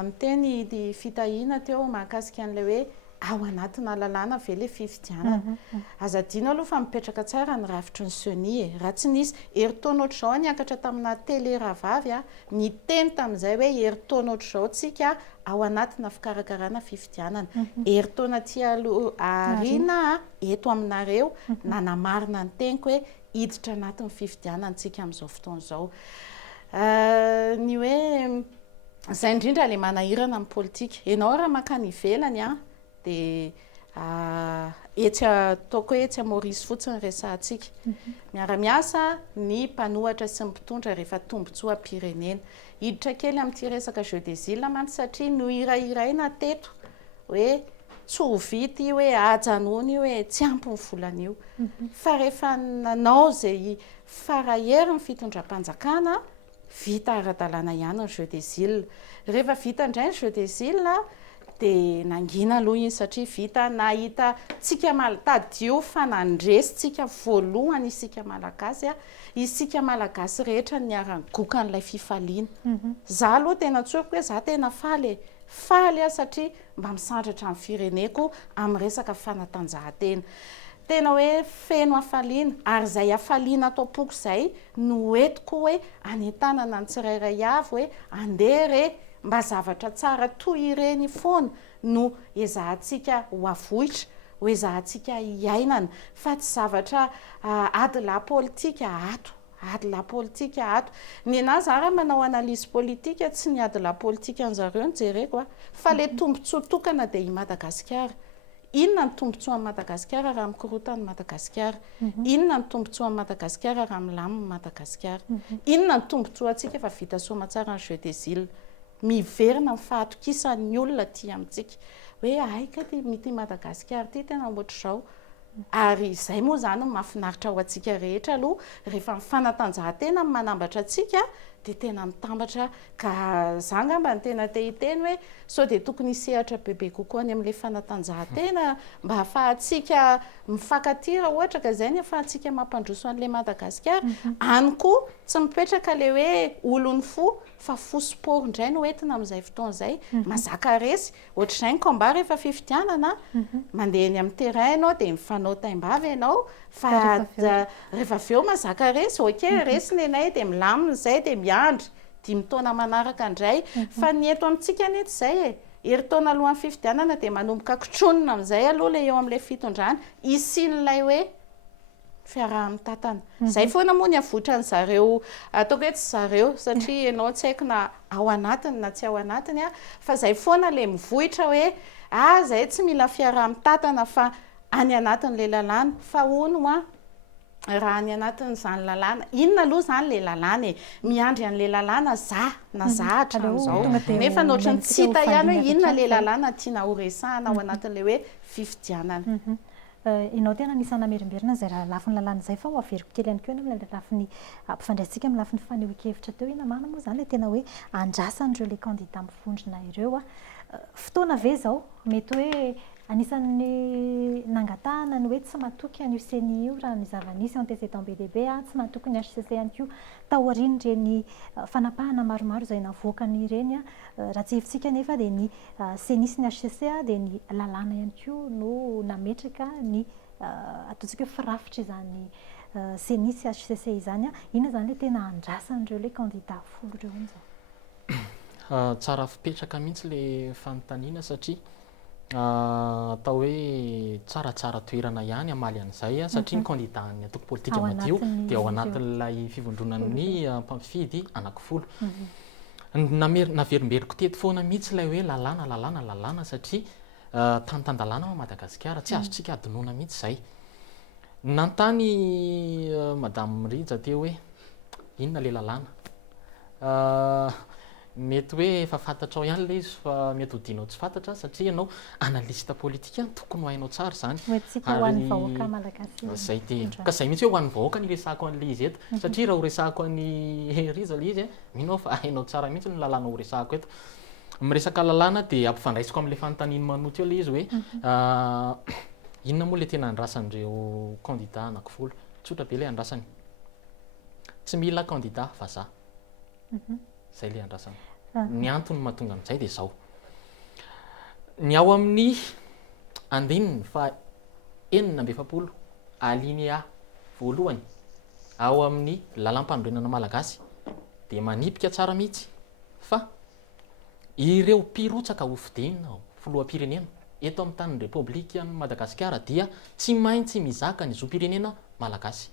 miteny fitahina teo mahakasika an'ilay hoe ao anatina lalàna ve le fifidianana azadino aloha fa mipetraka tsara ny rafitry ny senie raha tsy nisy heritaona ohatr'izao niakatra tamina tele rahavavy a ny teny tamin'izay hoe heritaona ohatr'izao tsika ao anatina fikarakarana fifidianana heritaona ty arina eto aminareo nanamarina ny teniko hoe hiditra anatin'ny fifidianantsika amin'izao fotoan'izao ny hoe zay indrindra le manahirana amin'ny politika ianao raha makany ivelany a dia etsy ataoko hoe etsy Maurice fotsiny resahantsika miara-miasa ny mpanohatra sy ny mpitondra rehefa tombotsoa pirenena hiditra kely amin'ity resaka jeu des îles mantsy satria no irairaina teto hoe tsy ho vity hoe ajanony hoe tsy ampy ny volan'io fa rehefa nanao zay faraherin'ny fitondram-panjakana vita ara-dalàna ihany ny jeu des îles rehefa vita indray ny jeu des îles dia nangina aloha iny satria vita nahita tsika tadio fa nandresitsika voalohany isika malagasy rehetra niara-goka n'ilay fifaliana za aloha tena tsoiko hoe za tena faly satria mba misandratra amin'ny fireneko amin'ny resaka fanatanjahantena tena hoe feno hafaliana ary zay hafaliana atao poko zay no entiko hoe anentanana ny tsirairay avy hoe andeha re mba zavatra tsara toy ireny foana no ezahantsika ho avohitra ho ezahantsika hiainana fa tsy zavatra adila politika ato ny anahy za raha manao analyse politika tsy ny adila politika an'zareo nijereko fa le tombontsoa tokana dia i Madagasikara inona ny tombontsoa amin'ny Madagasikara raha mikorotany Madagasikara inona ny tombontsoa amin'ny Madagasikara raha milaminy Madagasikara inona ny tombontsoa antsika efa vita soamantsara ny jeu des îles miverina ny fahatokisan'ny olona ty amintsika hoe aika ty mity Madagasikara ty tena ohatr'izao ary izay moa zany no mahafinaritra ho antsika rehetra aloha rehefa ny fanatanjahantena manambatra antsika dia tena mitambatra ka za ngamba ny tena te hiteny hoe sao dia tokony hisehatra bebe kokoa any amin'ilay fanatanjahantena mba hahafahantsika mifankatira ohatra ka izay ny ahafahantsika mampandroso an'ilay Madagasikara any koa tsy mipetraka le hoe olony fo fa fo sport indray no entina amin'izay fotoan'izay mazaka resy ohatr'izay ny combat rehefa fifidianana mandeha ny amin'ny terrain ianao dia mifanao taimbavy ianao fa rehefa avy eo mazaka resy ok resy ny anay dia milamina izay dia miandry 5 taona manaraka indray fa ny eto amintsika nety izay heritaona alohan'ny fifidianana dia manomboka kitronina amin'izay aloha le eo amin'ilay fitondrana isian'ilay hoe fiaraha-mitantana zay foana moa ny avotra ny zareo ataoko hoe tsy zareo satria ianao tsy haiko na ao anatiny na tsy ao anatiny fa zay foana le mivohitra hoe zay tsy mila fiaraha-mitantana fa any anatin'le lalàna fa ono raha any anatin'izany lalàna inona aloha zany le lalàna miandry an'le lalàna na za hatram'izao nefa nohatra ny tsita ihany hoe inona le lalàna tiana ho resahana ao anatin'le hoe fifidianana ianao tena nisy namerimberina zay raha lafiny lalàna zay fa ho averiko kely ihany koa amin'ilay lafiny ampifandraitsika amin'ny lafiny fanehoan-kevitra teo ina mana moa zany le tena hoe andrasan'ireo le candidat mifondrina ireo fotoana ve zao mety hoe anisan'ny nangatahana ny hoe tsy matoky an'io CENI io raha ny zava-nisy antécédent be dia be tsy matoky ny HCC ihany koa taoriany ireny fanapahana maromaro izay navoakany ireny raha tsy hevitsika nefa dia ny CENI sy ny HCC dia ny lalàna ihany koa no nametraka ny ataontsika hoe firafitra izany CENI sy HCC izany inona zany le tena andrasan'ireo le candidat folo ireo amin'izao tsara fipetraka mihitsy le fanontaniana satria atao hoe tsaratsara toerana ihany amaly an'izay satria ny candidat ny atoko politika madio dia ao anatin'ilay fivondronan'ny mpampifidy anankifolo naverimberiko teto foana mihitsy ilay hoe lalàna satria tany-tandalàna Madagasikara tsy azontsika adinoana mihitsy izay nantany madame Rija teo hoe inona le lalàna mety hoe efa fantatrao ihany ilay izy fa mety hodinao tsy fantatra satria ianao analista politika tokony ho hainao tsara zany zay ka zay mihitsy hoe ho an'ny vahoaka ny resahako an'ilay izy eto satria raha ho resahako an'ny Riza le izy minao fa hainao tsara mihitsy ny lalàna ho resahako eto miresaka lalàna dia ampifandraisiko amin'ilay fanontaniany manoto eo ilay izy hoe inona moa le tena andrasan'ireo candidat anankifolo tsotra be ilay andrasany tsy mila candidat fa za zay le andrasana ny antony mahatonga amin'izay dia zao ny ao amin'ny andininy fa 4 alinéa voalohany ao amin'ny lalam-panorenana malagasy dia manipika tsara mihitsy fa ireo mpirotsaka hofidenina filoham-pirenena eto amin'ny tanin'ny Repoblika ny Madagasikara dia tsy maintsy mizaka ny zom-pirenena malagasy.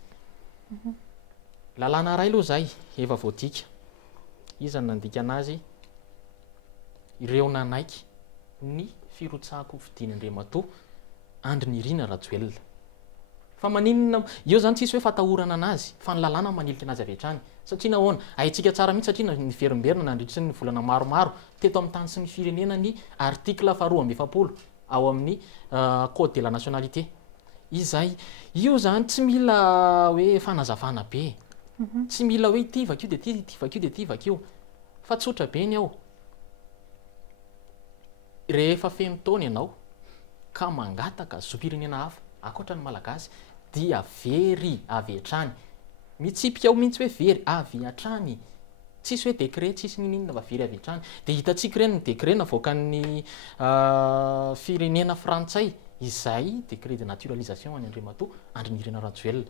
Lalàna iray aloha zay efa voadika, izany nandika anazy ireo nanaiky ny firotsahako fidin'Andriamatoa Andry Nirina Rajoelina. Fa maninona eo zany tsisy hoe fatahorana anazy fa ny lalàna manilika anazy avy hatrany satria nahoana haitsika tsara mihitsy satria niverimberina nandritry ny volana maromaro teto amin'ny tany sy ny firenena ny artikla 220 ao amin'ny code de la nationalité. Izay io zany tsy mila hoe fanazavana be, tsy mila hoe ity vakio de ity vakio de ity vakio, fa tsotra be ny ao. Rehefa feno taona ianao ka mangataka zom-pirenena hafa ankoatra ny malagasy dia very avy hatrany, mitsipika ao mihitsy hoe very avy hatrany, tsisy hoe décret tsisy ninina fa very avy hatrany. Dia hitantsika ireny ny décret navoaka ny firenena frantsay izay décret de naturalisation any Andriamatoa Andry Nirina Rajoelina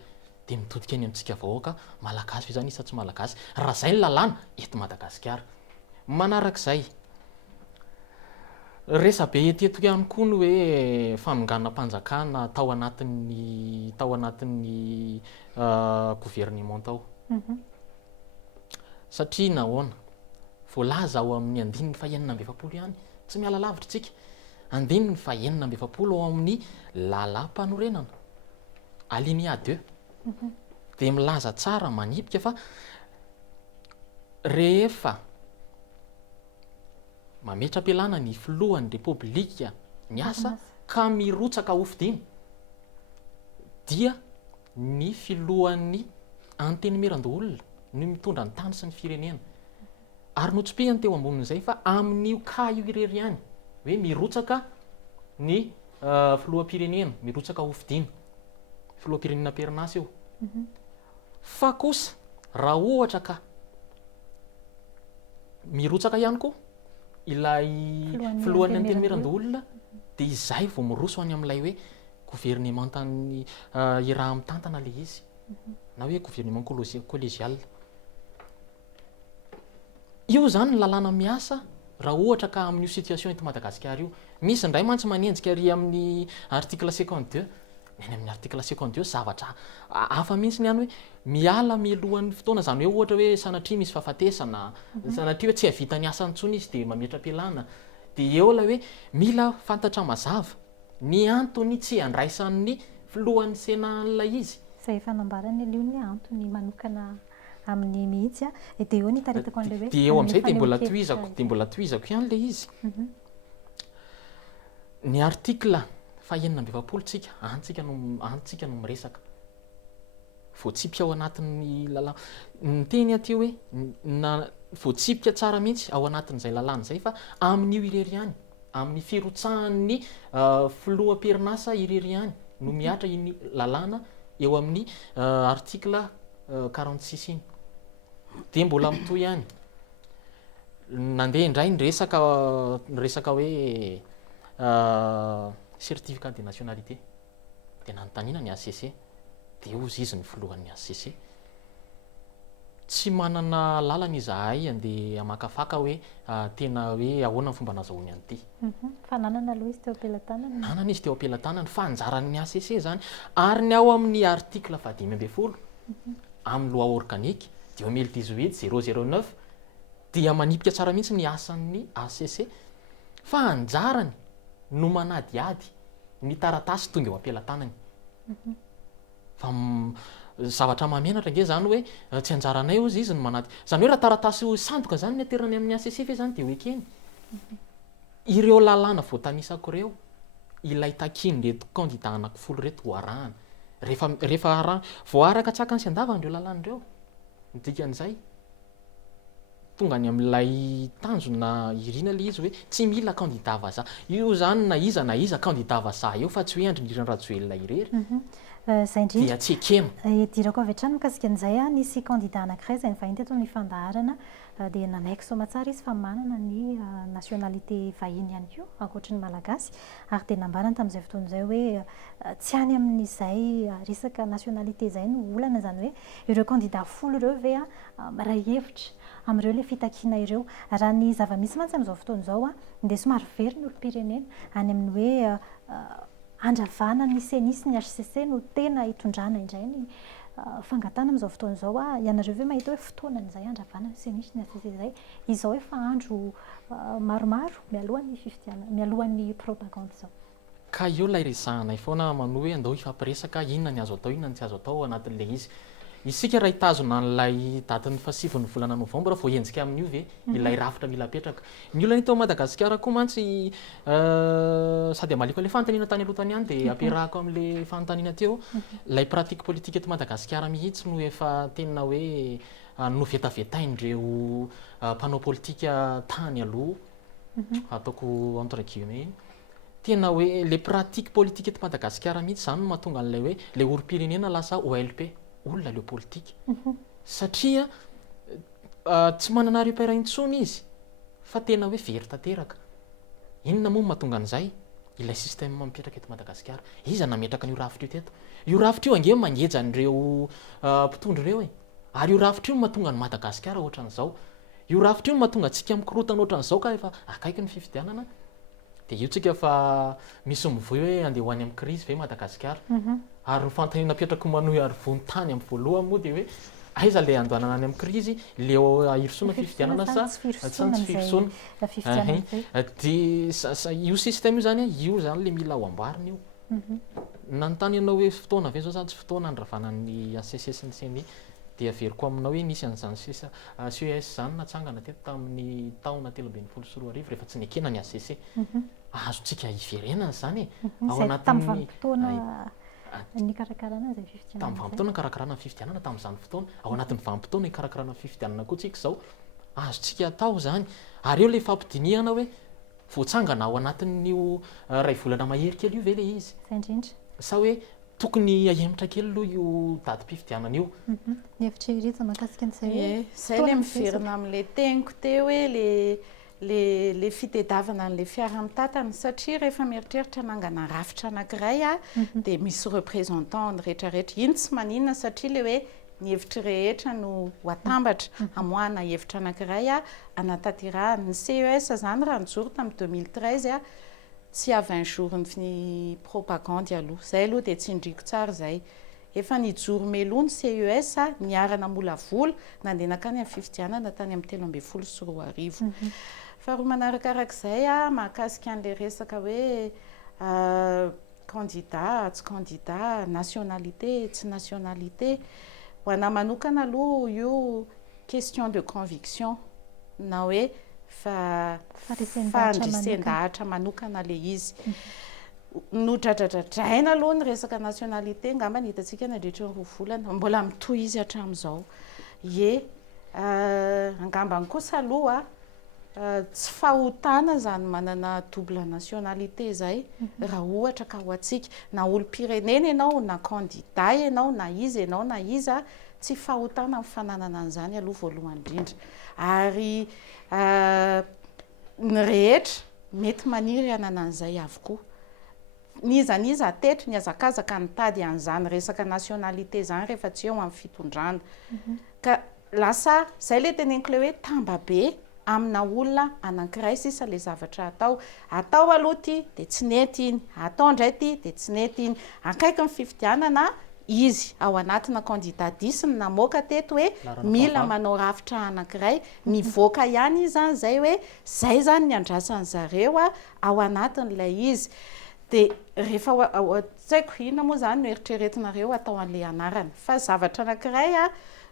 dia mitodika eny amintsika vahoaka malagasy fa zany isa tsy malagasy raha zay ny lalàna eto Madagasikara. Manarak'izay resa be eteto ihany koa ny hoe fanonganana mpanjakana tao anatin'ny gouvernement tao. Satria nahoana voalaza ao amin'ny 920 ihany, tsy miala lavitra tsika, 920 ao amin'ny lalam-panorenana alinéa 2 dia milaza tsara manipika fa rehefa mametra-pialana ny filohan'ny Repoblika miasa ka mirotsaka hofidiny dia ny filohan'ny antenimiran-doholona no mitondra ny tany sy ny firenena. Ary notsipihany teo ambonin'izay fa amin'io ka io irery ihany hoe mirotsaka ny filoham-pirenena, mirotsaka hofidiny, filoham-pirenena perinasa io. Fa kosa raha ohatra ka mirotsaka ihany koa ilay filohan'ny antenimiran-doholona dia izay vao miroso any amin'ilay hoe gouvernementany iraha mitantana le izy na hoe gouvernement collégial. Io zany ny lalàna miasa raha ohatra ka amin'io situation eto Madagasikara io. Misy indray mantsy manenjika ary amin'ny article 52, eny amin'ny article 52 zavatra hafa mihitsy ny any hoe miala mialohan'ny fotoana, zany hoe ohatra hoe sanatria misy fahafatesana, sanatria hoe tsy havita ny asany intsony izy dia mametra-pialana, dia eo ilay hoe mila fantatra mazava ny antony tsy handraisan'ny filohan'ny senan'ilay izy. Izay fanambarany aloha ny antony manokana amin'ny mihitsy dia eo ny taritako an'ilay hoe dia eo amin'izay dia mbola tohizako ihany ilay izy. Ny artikla 920 tsika antsika no miresaka voatsipika ao anatin'ny lalàna ny teny aty hoe voatsipika tsara mihitsy ao anatin'izay lalàna izay fa amin'io irery ihany, amin'ny firotsahan'ny filoham-perinasa irery ihany no miatra iny lalàna eo amin'ny artikla 46 iny. Dia mbola mitohy ihany nandeha indray niresaka hoe certificat de nationalité dia nanontaniana ny ACC dia ozy izy ny filohan'ny ACC. Tsy manana lalana izahay andeha hamakafaka hoe tena hoe ahoana ny fomba nazahoany an'ity. Fa nanana aloha izy teo am-pelantanany. Nanana izy teo am-pelantanany fa anjaran'ny ACC zany ary ny ao amin'ny artikla 520 amin'ny loi organique 2018/009 dia manipika tsara mihitsy ny asan'ny ACC fa anjarany no manadiady ny taratasy tonga eo am-pelantanany. Fa zavatra mamenatra nge zany hoe tsy anjaranay ozy izy no manady, zany hoe raha taratasy sandoka zany ny aterany amin'ny ACC fe zany dia hoe keny. Ireo lalàna voatanisako ireo ilay takiny reto candidat anankifolo reto ho arahana rehefa voaraka tsakany sy andavana ireo lalàna ireo ny dikan'izay tonga any amin'ilay tanjona irina le izy hoe tsy mila candidat vazaha io zany na iza candidat vazaha eo fa tsy hoe andrindrina rajoelona irery zay indrindra dia tsy ekena dirako avy hatrany mikasika an'izay nisy candidat anankiray izay nivahiny teto amin'ny fandaharana dia nanaiko soa matsara izy fa manana ny nationalité vahiny ihany koa ankoatry ny malagasy ary dia nambarana tamin'izay fotoana izay hoe tsy any amin'izay resaka nationalité izay no olana zany hoe ireo candidat folo ireo ve raha hevitra amin'ireo le fitakiana ireo raha ny zava-misy mantsy amin'izao fotoana izao dia somary very ny olom-pirenena any amin'ny hoe andravana ny senisy ny HCC no tena hitondrana indray ny fangatana amin'izao fotoana izao ianareo ve mahita hoe fotoanan'izay andravana ny senisy ny HCC izay izao efa andro maromaro mialohan'ny propagande izao ka eo lay resahanay foana manoa hoe andao ifampiresaka inona ny azo atao inona ny tsy azo atao anatin'ilay izy isika raha hitazona an'ilay datin'ny fahasivy volana novambra vao enjika amin'io ve ilay rafitra mila petraka ny olana ito Madagasikara koa mantsy sady amaliko le fanontaniana tany aloha tany any dia ampiarahako amin'le fanontaniana teo lay pratique politique eto Madagasikara mihitsy no efa tena hoe no vetavetain'ireo mpanao politika tany aloha ataoko entre guillemets tena hoe le pratique politique eto Madagasikara mihitsy zany no mahatonga an'ilay hoe le olom-pirenena lasa OLP olona leo politika satria tsy manana repère intsony izy fa tena hoe very tanteraka inona moa mahatonga an'izay ilay système mipetraka eto Madagasikara iza nametraka n'io rafitra io teto io rafitra io ange mangeja an'ireo mpitondro ireo ary io rafitra io mahatonga ny Madagasikara ohatran'izao io rafitra io mahatonga antsika mikorotana ohatran'izao ka efa akaiky ny fifidianana dia io tsika fa misy mivoy hoe andeha ho any amin'ny crise ve Madagasikara ary ny fanontaniana petraka manohy ary vonontany amin'ny voalohany moa dia hoe aiza le andohanana any amin'ny crise le ahirosona fifidianana sa tsy ny fifisoana dia io système io zany io zany le mila ho amboarina io nanontany ianao hoe fotoana ve zao zany tsy fotoana andravana ny ACC sy ny CENI dia averiko aminao hoe nisy an'izany CES zany natsangana teto tamin'ny taona 2024 rehefa tsy nekena ny ACC azontsika hiverenana zany ao anatin'ny nikarakarana izay fifidianana tamin'ny vanim-potoana nikarakarana ny fifidianana tamin'izany fotoana ao anatin'ny vanim-potoana nikarakarana ny fifidianana koa tsika izao azontsika atao zany ary eo le fampidiniana hoe voatsangana ao anatin'io ray volana mahery kely io ve le izy zay indrindra sa hoe tokony ahemitra kely aloha io datim-pifidianana io ny hevitra ireto mahakasika an'izay zay le miverina amin'le teniko teo hoe le fitediavana n'le fiara-mitatana satria rehefa mieritreritra nangana rafitra anankiray dia misy représentant ny rehetrarehetra iny tsy maninona satria le hoe ny hevitra rehetra no hoatambatra amoahana hevitra anankiray anatanterahana ny CES zany raha nijoro tamin'ny 2013 tsy avy un jour ny propagande aloha zay aloha dia tsy indriko tsara zay efa nijoro meloa ny CES niarana molavola nandeha nakany amin'ny fifidianana tany amin'ny 13 faharoa manarakarak'izay mahakasika an'le resaka hoe candidat tsy candidat nationalité tsy nationalité ho anahy manokana aloha io question de conviction na hoe fandrisendahatra manokana le izy nodradradradraina aloha ny resaka nationalité ngamba ny hitantsika nandritra ny roa volana mbola mitohy izy hatramin'izao angambany kosa aloha tsy fahotana zany manana double nationalité zay raha ohatra ka ho atsika na olom-pirenena ianao na candidat ianao na iza tsy fahotana amin'ny fananana an'izany aloha voalohany indrindra ary ny rehetra mety maniry anana an'izay avokoa nizaniza teto ny azakazaka nitady an'izany resaka nationalité zany rehefa tsy eo amin'ny fitondrana ka lasa zay le teneniko le hoe tambabe amina olona anankiray sisa le zavatra atao aloha ty dia tsy nety iny atao indray ty dia tsy nety iny akaiky ny fifidianana izy ao anatina candidatisme namoaka teto hoe mila manao rafitra anankiray mivoaka ihany izy zany zay hoe zay zany ny andrasan'ny zareo ao anatin'ilay izy dia rehefa tsaiko inona moa zany no eritreretinareo atao an'le anarana fa zavatra anankiray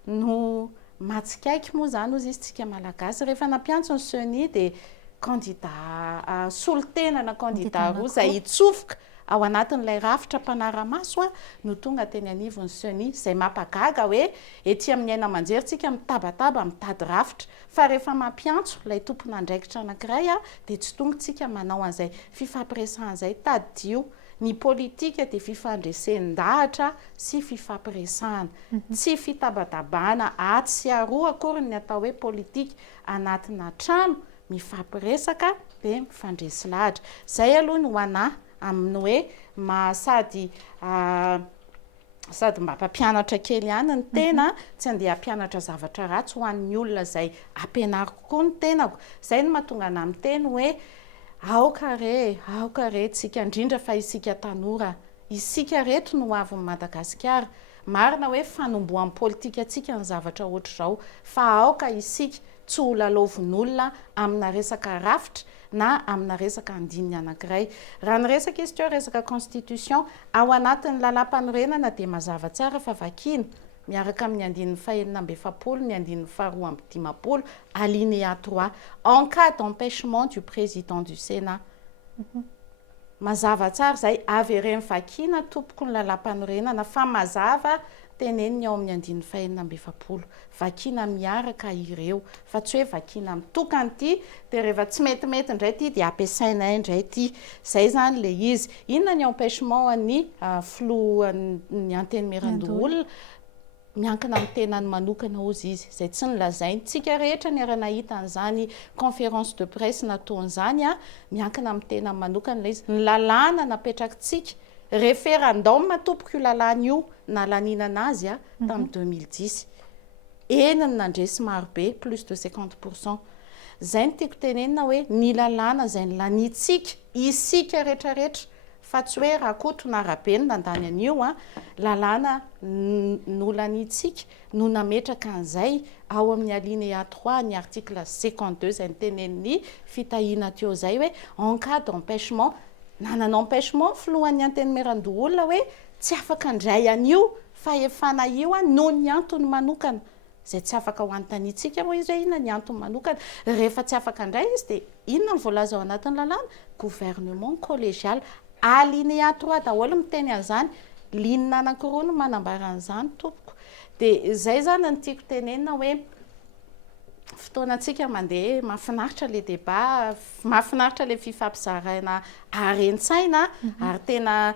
no matsikaiky moa zany ozy izy tsika malagasy rehefa nampiantso ny CENI dia candidat solitenana candidat roa zay hitsofoka ao anatin'ilay rafitra mpanaramaso no tonga teny anivony seni izay mampagaga hoe ety amin'ny aina manjeryntsika mitabataba mitady rafitra fa rehefa mampiantso ilay tompona andraikitra anankiray dia tsy tonga tsika manao an'izay fifampiresan'izay tadio ny politika dia fifandresen-dahatra sy fifampiresahana tsy fitabatabana aty sy aroa akory ny atao hoe politika anatina trano mifampiresaka dia mifandresy lahatra izay aloha no hoanahy amin'ny hoe sady mba mpampianatra kely ihany ny tena tsy andeha hampianatra zavatra ratsy ho an'ny olona izay ampianariko koa ny tenako izay no mahatonga ana amin'ny teny hoe aoka re tsika indrindra fa isika tanora isika reto no avin'ny Madagasikara marina hoe fanomboan'ny politika atsika ny zavatra ohatra izao fa aoka isika tsy ho lalaovin'olona amina resaka rafitra na amina resaka andininy anankiray raha ny resaka izy teo resaka constitution ao anatin'ny lalam-panorenana dia mazava tsara fa vakina miaraka amin'ny andininy 170 ny andininy 210 alinéa 3 en cas d'empêchement du président du Sénat mazava tsara izay avereny vakina tompoko ny lalam-panorenana fa mazava teneniny ao amin'ny andininy 170 vakina miaraka ireo fa tsy hoe vakina mitokany ity dia rehefa tsy metimety indray ity dia ampiasainay indray ity izay zany le izy inona ny empêchement ny ny antenymeran-doholona miankina amin'ny tenany manokana ozy izy izay tsy nilazainy tsika rehetra ny aranahita an'izany conférence de presse nataon'izany miankina amin'ny tenany manokana ilay izy ny lalàna napetrakintsika référendum tompoko io lalàna io na laninana azy tamin'ny 2010 eniny nandresy marobe plus de 50%. Zay ny tiako tenenina hoe ny lalàna izay ny lanitsika isika rehetrarehetra fa tsy hoe rakoto na rabe ny nandany an'io lalàna no lanitsika no nametraka an'izay ao amin'ny alinéa 3 ny article 52 izay ny teneniny fitahiana teo izay hoe en cas d'empêchement nanana empêchement filohan'ny antenymeran-doholona hoe tsy afaka andray an'io fa efana io noho ny antony manokana izay tsy afaka ho antanitsika moa izy hoe inona ny antony manokana rehefa tsy afaka andray izy dia inona ny voalaza ao anatin'ny lalàna gouvernement collégial alinéa 3 daholo miteny an'izany linina anankiroa no manambara an'izany tompoko dia izay zany ny tiako tenenina hoe fotoanantsika mandeha mahafinaritra le débat mahafinaritra le fifampizaraina aren-tsaina ary tena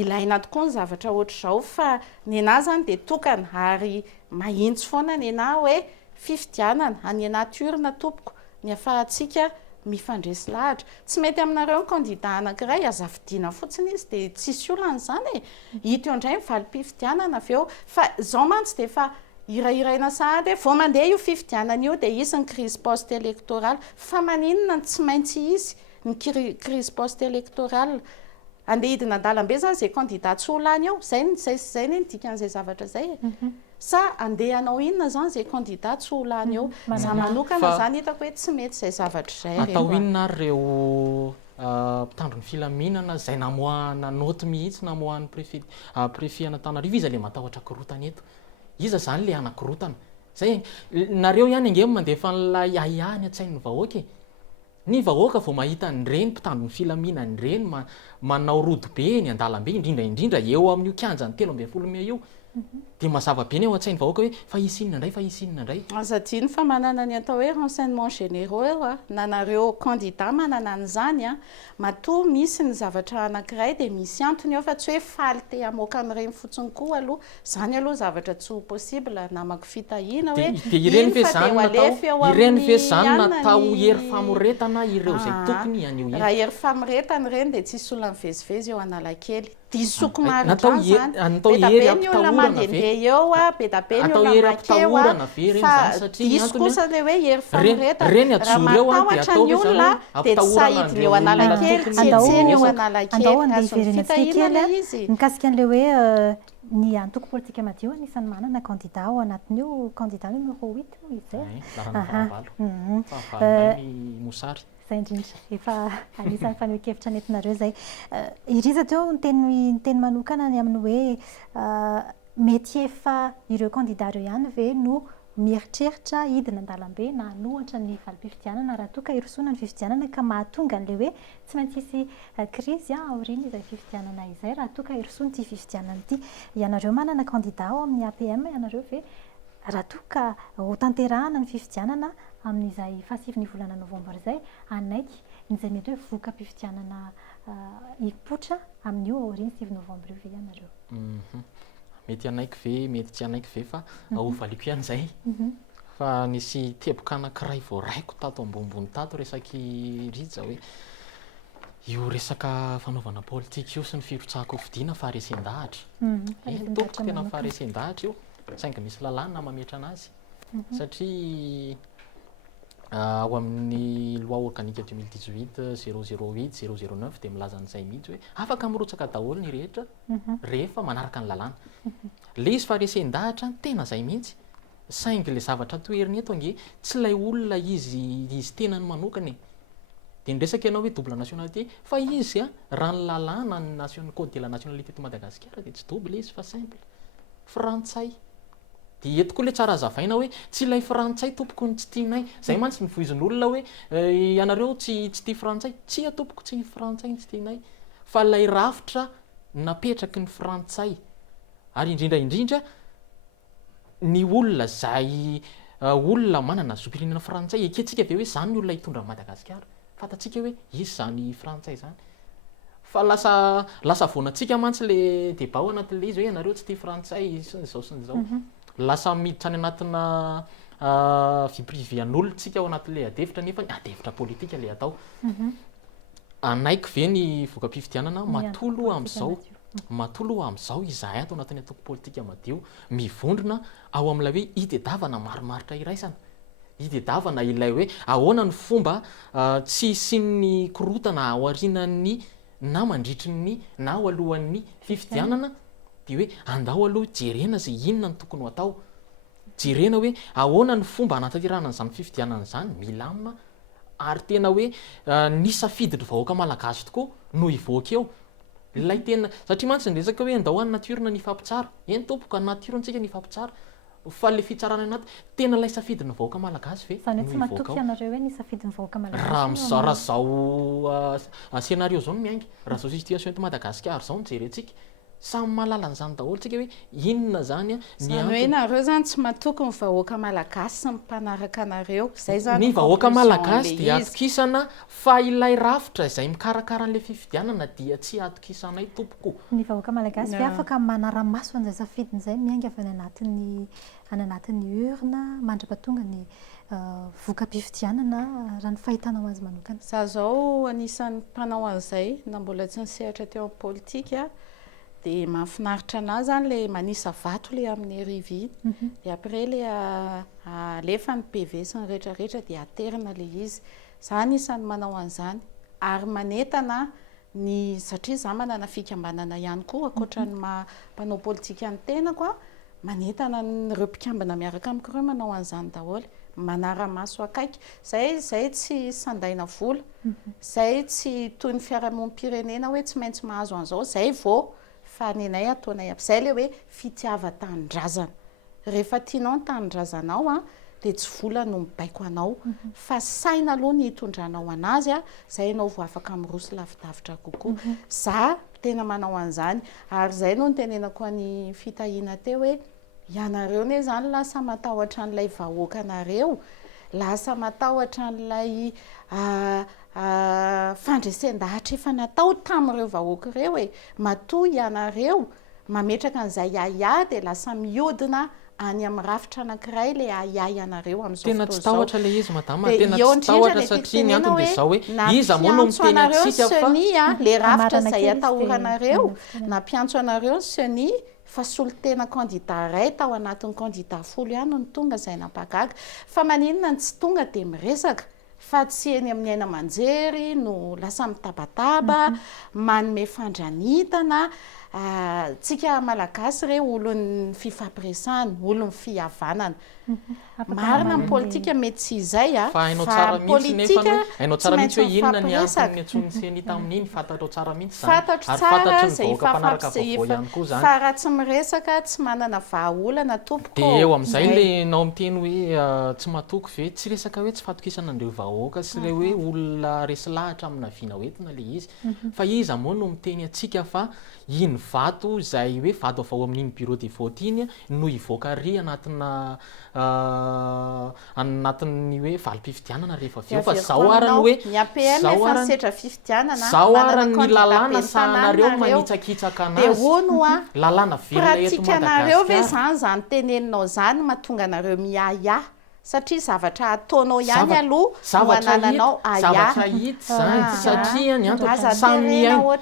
ilaina tokoa ny zavatra ohatra izao fa ny anahy zany dia tokana ary mahitsy foana ny anahy hoe fifidianana any natiorina tompoko ny afahantsika mifandresy lahatra tsy mety aminareo ny candidat anankiray azafidiana fotsiny izy dia tsisy olana izany hita eo indray mivalim-pifidianana avy eo fa izao mantsy dia fa irairaina sahady vao mandeha io fifidianana io dia isy ny crise post électorale fa maninona tsy maintsy izy ny crise post électorale andeha hidina andalambe zany izay candidat tsy olany eo zay ny dikan'izay zavatra zay sa andeha anao inona zany izay candidat tsy olany eo za manokana zany hitako hoe tsy mety izay zavatra zay atao inona ireo mpitandro ny filaminana izay namoahana noty mihitsy namoahan'ny préfet Antananarivo izy le matahotra korotana eto iza zany le anakorotana zay nareo ihany angemy mandefa n'lay ahihany an-tsain'ny vahoaka ny vahoaka vao mahita nyreny mpitandro ny filamina nyreny manao rodo be ny andalambe indrindra eo amin'io kianjany 13 May io dia mazava be ny eo an-tsain'ny vahoaka hoe fa isinona indray azadiny fa manana ny atao hoe renseignement généraux eo nanareo candidat manana an'izany matoa misy ny zavatra anankiray dia misy antony eo fa tsy hoe faly te hamoaka n'ireny fotsiny koa aloha zany aloha zavatra tsy possible namako fitahiana hoe ireny ve zany natao hery famoretana ireo zay tokony anio raha hery famoretana ireny dia tsisy olona mivezivezy eo Analakely disoko maro mandehandeha eo be da be ny olona makeo fa diso kosa le hoe hery famoretana raha matahotra ny olona dia tsy sahidiny eo Analakely tsy etseny eo Analakely azony fitahiana le izy mikasika an'le hoe ny antoko politika madio anisany manana candidat ao anatin'io candidat numéro 8 izay mosary zay indrindra efa anisan'ny fanehoan-kevitra nentinareo zay iriza teo ny teny manokana ny amin'ny hoe mety efa ireo candidat ireo ihany ve no mieritreritra hidina an-dalambe na anohatra ny valim-pifidianana raha toa ka irosoana ny fifidianana ka mahatonga an'le hoe tsy maintsy hisy krizy aoriana izay fifidianana izay raha toa ka irosoana ity fifidianana ity. Ianareo manana candidat ao amin'ny APM ianareo ve raha toa ka ho tanterahana ny fifidianana amin'izay fahasivy volana novambra izay anaiky izay mety hoe voka-pifidianana hipoitra amin'io aoriana 9 novambra io ve ianareo? Mety anaiky ve mety tsy anaiky ve fa hovaliko ian'izay fa nisy teboka anankiray voaraiko tato ambonimbony tato resaky rija hoe io resaka fanaovana politika io sy ny firotsahako fidiana faharesen-dahatra. Toko tena faharesen-dahatra io saingy misy lalàna mametra anazy satria ao amin'ny loi organique 2018 008 009 dia milaza an'izay mihitsy hoe afaka mirotsaka daholo ny rehetra rehefa manaraka ny lalàna. Le izy faharesen-dahatra tena izay mihitsy saingy le zavatra toeriny eto ange tsy ilay olona izy tena ny manokany dia nresaka ianao hoe double nationalité fa izy raha ny lalàna ny code de la nationalité to Madagasikara dia tsy double izy fa simple frantsay. Dia eto koa le tsara hazavaina hoe tsy ilay frantsay tompoko ny tsy tianay izay mantsy nivoizin'olona hoe ianareo tsy tia frantsay, tsy tompoko tsy frantsay ny tsy tianay fa ilay rafitra napetraky ny frantsay. Ary indrindra ny olona izay olona manana zopirenena frantsay ekentsika ve hoe izany ny olona hitondra Madagasikara, fantatsika hoe izy izany frantsay izany fa lasa voanantsika mantsy le débat ao anatin'le izy hoe ianareo tsy tia frantsay sy ny izao lasa miditra any anatina vie privée an'olontsika ao anatin'le adefitra nefa adefitra politika le atao. Anaiky ve ny voka-pifidianana matolo amin'izao izahay ato anatin'ny atoko politika madio mivondrona ao amin'ilay hoe itediavana maromaritra iraisana, itediavana ilay hoe ahoana ny fomba tsy hisian'ny korotana ao aorianan'ny na mandritry ny na ao alohan'ny fifidianana dia hoe andao aloha jerena izay inona ny tokony ho atao, jerena hoe ahoana ny fomba hanatanterahana an'izany fifidianana izany milamina ary tena hoe ny safidin'ny vahoaka malagasy tokoa no hivoaka eo. Ilay tena satria mantsy ny resaka hoe andao any natiorina ny fampitsara, eny tompoko any natiorinatsika ny fampitsara fa le fitsarana anaty tena ilay safidin'ny vahoaka malagasy ve izany hoe tsy matoky ianareo hoe ny safidin'ny vahoaka malagasy raha zao scénario zao no miainga, raha zao situation eto Madagasikara zao no jerentsika samy mahalala an'izany daholo tsika hoe inona zany zany hoe nareo zany tsy matoky ny vahoaka malagasy sy ny mpanaraka anareo izay zany ny vahoaka malagasy dia atokisana fa ilay rafitra izay mikarakara an'ilay fifidianana dia tsy atokisanay tompoko. Ny vahoaka malagasy dia afaka manara-maso an'izay safidiny izay miainga avy any anatin'ny urna mandra-pahatonga ny voka-pifidianana raha ny fahitanao azy manokana. Za zao anisan'ny mpanao an'izay na mbola tsy nisehatra teo amin'ny politika dia mahafinaritra anazy zany le manisa vato le amin'ny arivy dia après le alefa ny PV sy ny rehetrarehetra dia aterina le izy. Zany isan'ny manao an'izany ary manetana ny satria za manana fikambanana ihany koa ankoatra ny mpanao politika ny tenako manetana ireo mpikambana miaraka amiko ireo manao an'izany daholo, manara-maso akaiky zay tsy sandaina vola, zay tsy toy ny fiarahamonim-pirenena hoe tsy maintsy mahazo an'izao zay vao fa nenay ataonay izay le hoe fitiava-tanindrazana. Rehefa tianao ny tanindrazanao dia tsy vola no mibaiko anao fa saina aloha ny hitondranao anazy izay ianao vao afaka mirosy lavidavitra kokoa. Za tena manao an'izany ary izay no nitenenako any fitahiana teo hoe ianareo ne zany lasa matahotra an'ilay vahoaka anareo, lasa matahotra an'ilay fandresen-dahatra efa natao tamin'ireo vahoaka ireo matoa ianareo mametraka an'izay aya dia lasa mihodina any amin'ny rafitra anankiray le aya ianareo amin'izao tena tsy tahotra le izy madama, tena tsy tahotra satria ny antony dia izao hoe iza moa no miteny antsika fa le rafitra izay atahoranareo na mpiantso anareo ny seni fa solotena candidat iray tao anatin'ny candidat 10 ihany ny tonga izay napagaga fa maninona ny tsy tonga dia miresaka fa tsy eny amin'ny aina aman-jery no lasa mitabataba manome fandranitana tsika malagasy re olon'ny fifampiresany olon'ny fihavanana marina ny politika mety tsy izay fa hainao tsara mihitsy nefa hainao tsara mihitsy hoe inona ny antony antsony tamin'iny fantatrao tsara mihitsy fantatro tsara zay fa raha tsy miresaka tsy manana vahaolana tompoko dia eo amin'izay le nao miteny hoe tsy matoko ve tsy resaka hoe tsy fatokisana andreo vahoaka sy le hoe olona resy lahatra amina viana hoentina le izy fa izy moa no miteny atsika fa iny vato izay hoe vato avao amin'iny bureau de vote iny no hivoaka ry anatin'ny hoe valim-pifidianana rehefa avy eo fa zao arany hoe zao arany lalàna sahanareo manitsakitsaka anazy lalàna velona eto pratikanareo ve zany teneninao zany mahatonga anareo miaya satria zavatra ataonao ihany aloha no anananao zavatra hita zany satria ny antony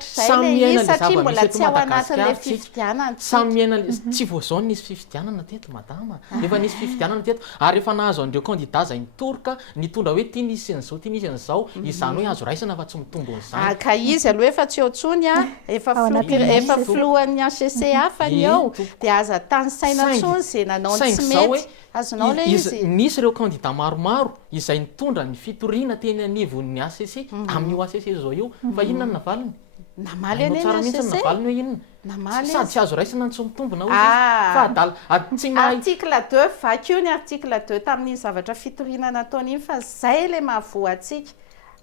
satria mbola tsy ao anatin'le fifidianana samy miaina tsy voazao nisy fifidianana teto madama efa nisy fifidianana teto ary efa nahazo andreo candidat zay nitoroka nitondra hoe tia nisy an'izao tia nisy an'izao izany hoe azo raisana fa tsy mitombo n'izany ka izy aloha efa tsy eo ntsony efa filohan'ny HCC hafany eo dia aza tany saina ntsony zay nanao tsy mety azonao le izy nisy ireo candidat maromaro izay nitondra ny fitoriana teny anivon'ny HCC amin'io HCC zao io fa inona ny navaliny namaly eny tsara mihitsy ny navaliny hoe inona sady tsy azo raisana ny tsy mitombona fa adala tsy mahay article 2 vakio ny article 2 tamin'iny zavatra fitoriana nataony iny fa zay le mahavoa atsika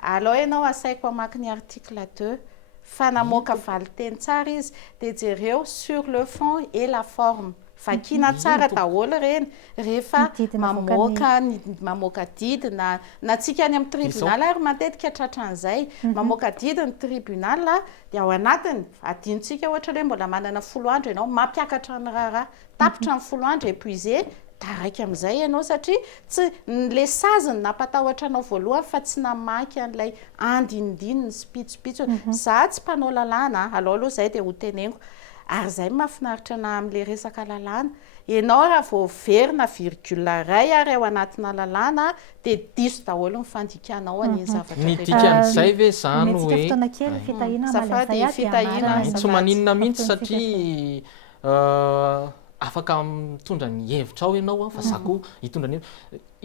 alao ianao asaiko amaky ny article 2 fa namoaka valiteny tsara izy dia jereo sur le fond et la forme vakina tsara daholo reny rehefa mamoaka didy na tsika any amin'ny tribunal ary matetika tratran'izay mamoaka didy ny tribunal dia ao anatiny adinontsika ohatra hoe mbola manana 10 andro ianao mampiakatra ny raharaha tapitra ny 10 andro épuisé taraiky amin'izay ianao satria tsy le saziny nampatahotra anao voalohany fa tsy namaky an'ilay andinindininy sy pitsopitso za tsy mpanao lalàna alao aloha izay dia ho tenengo ary zay mahafinaritra na amin'le resaka lalàna ianao raha vao verina virgule ray ary ao anatina lalàna dia diso daholo ny fandikanao an'iny zavatra ny dikan'izay ve zany hoe tsy maninona mihitsy satria afaka mitondra ny hevitra ao ianao fa zako hitondra ny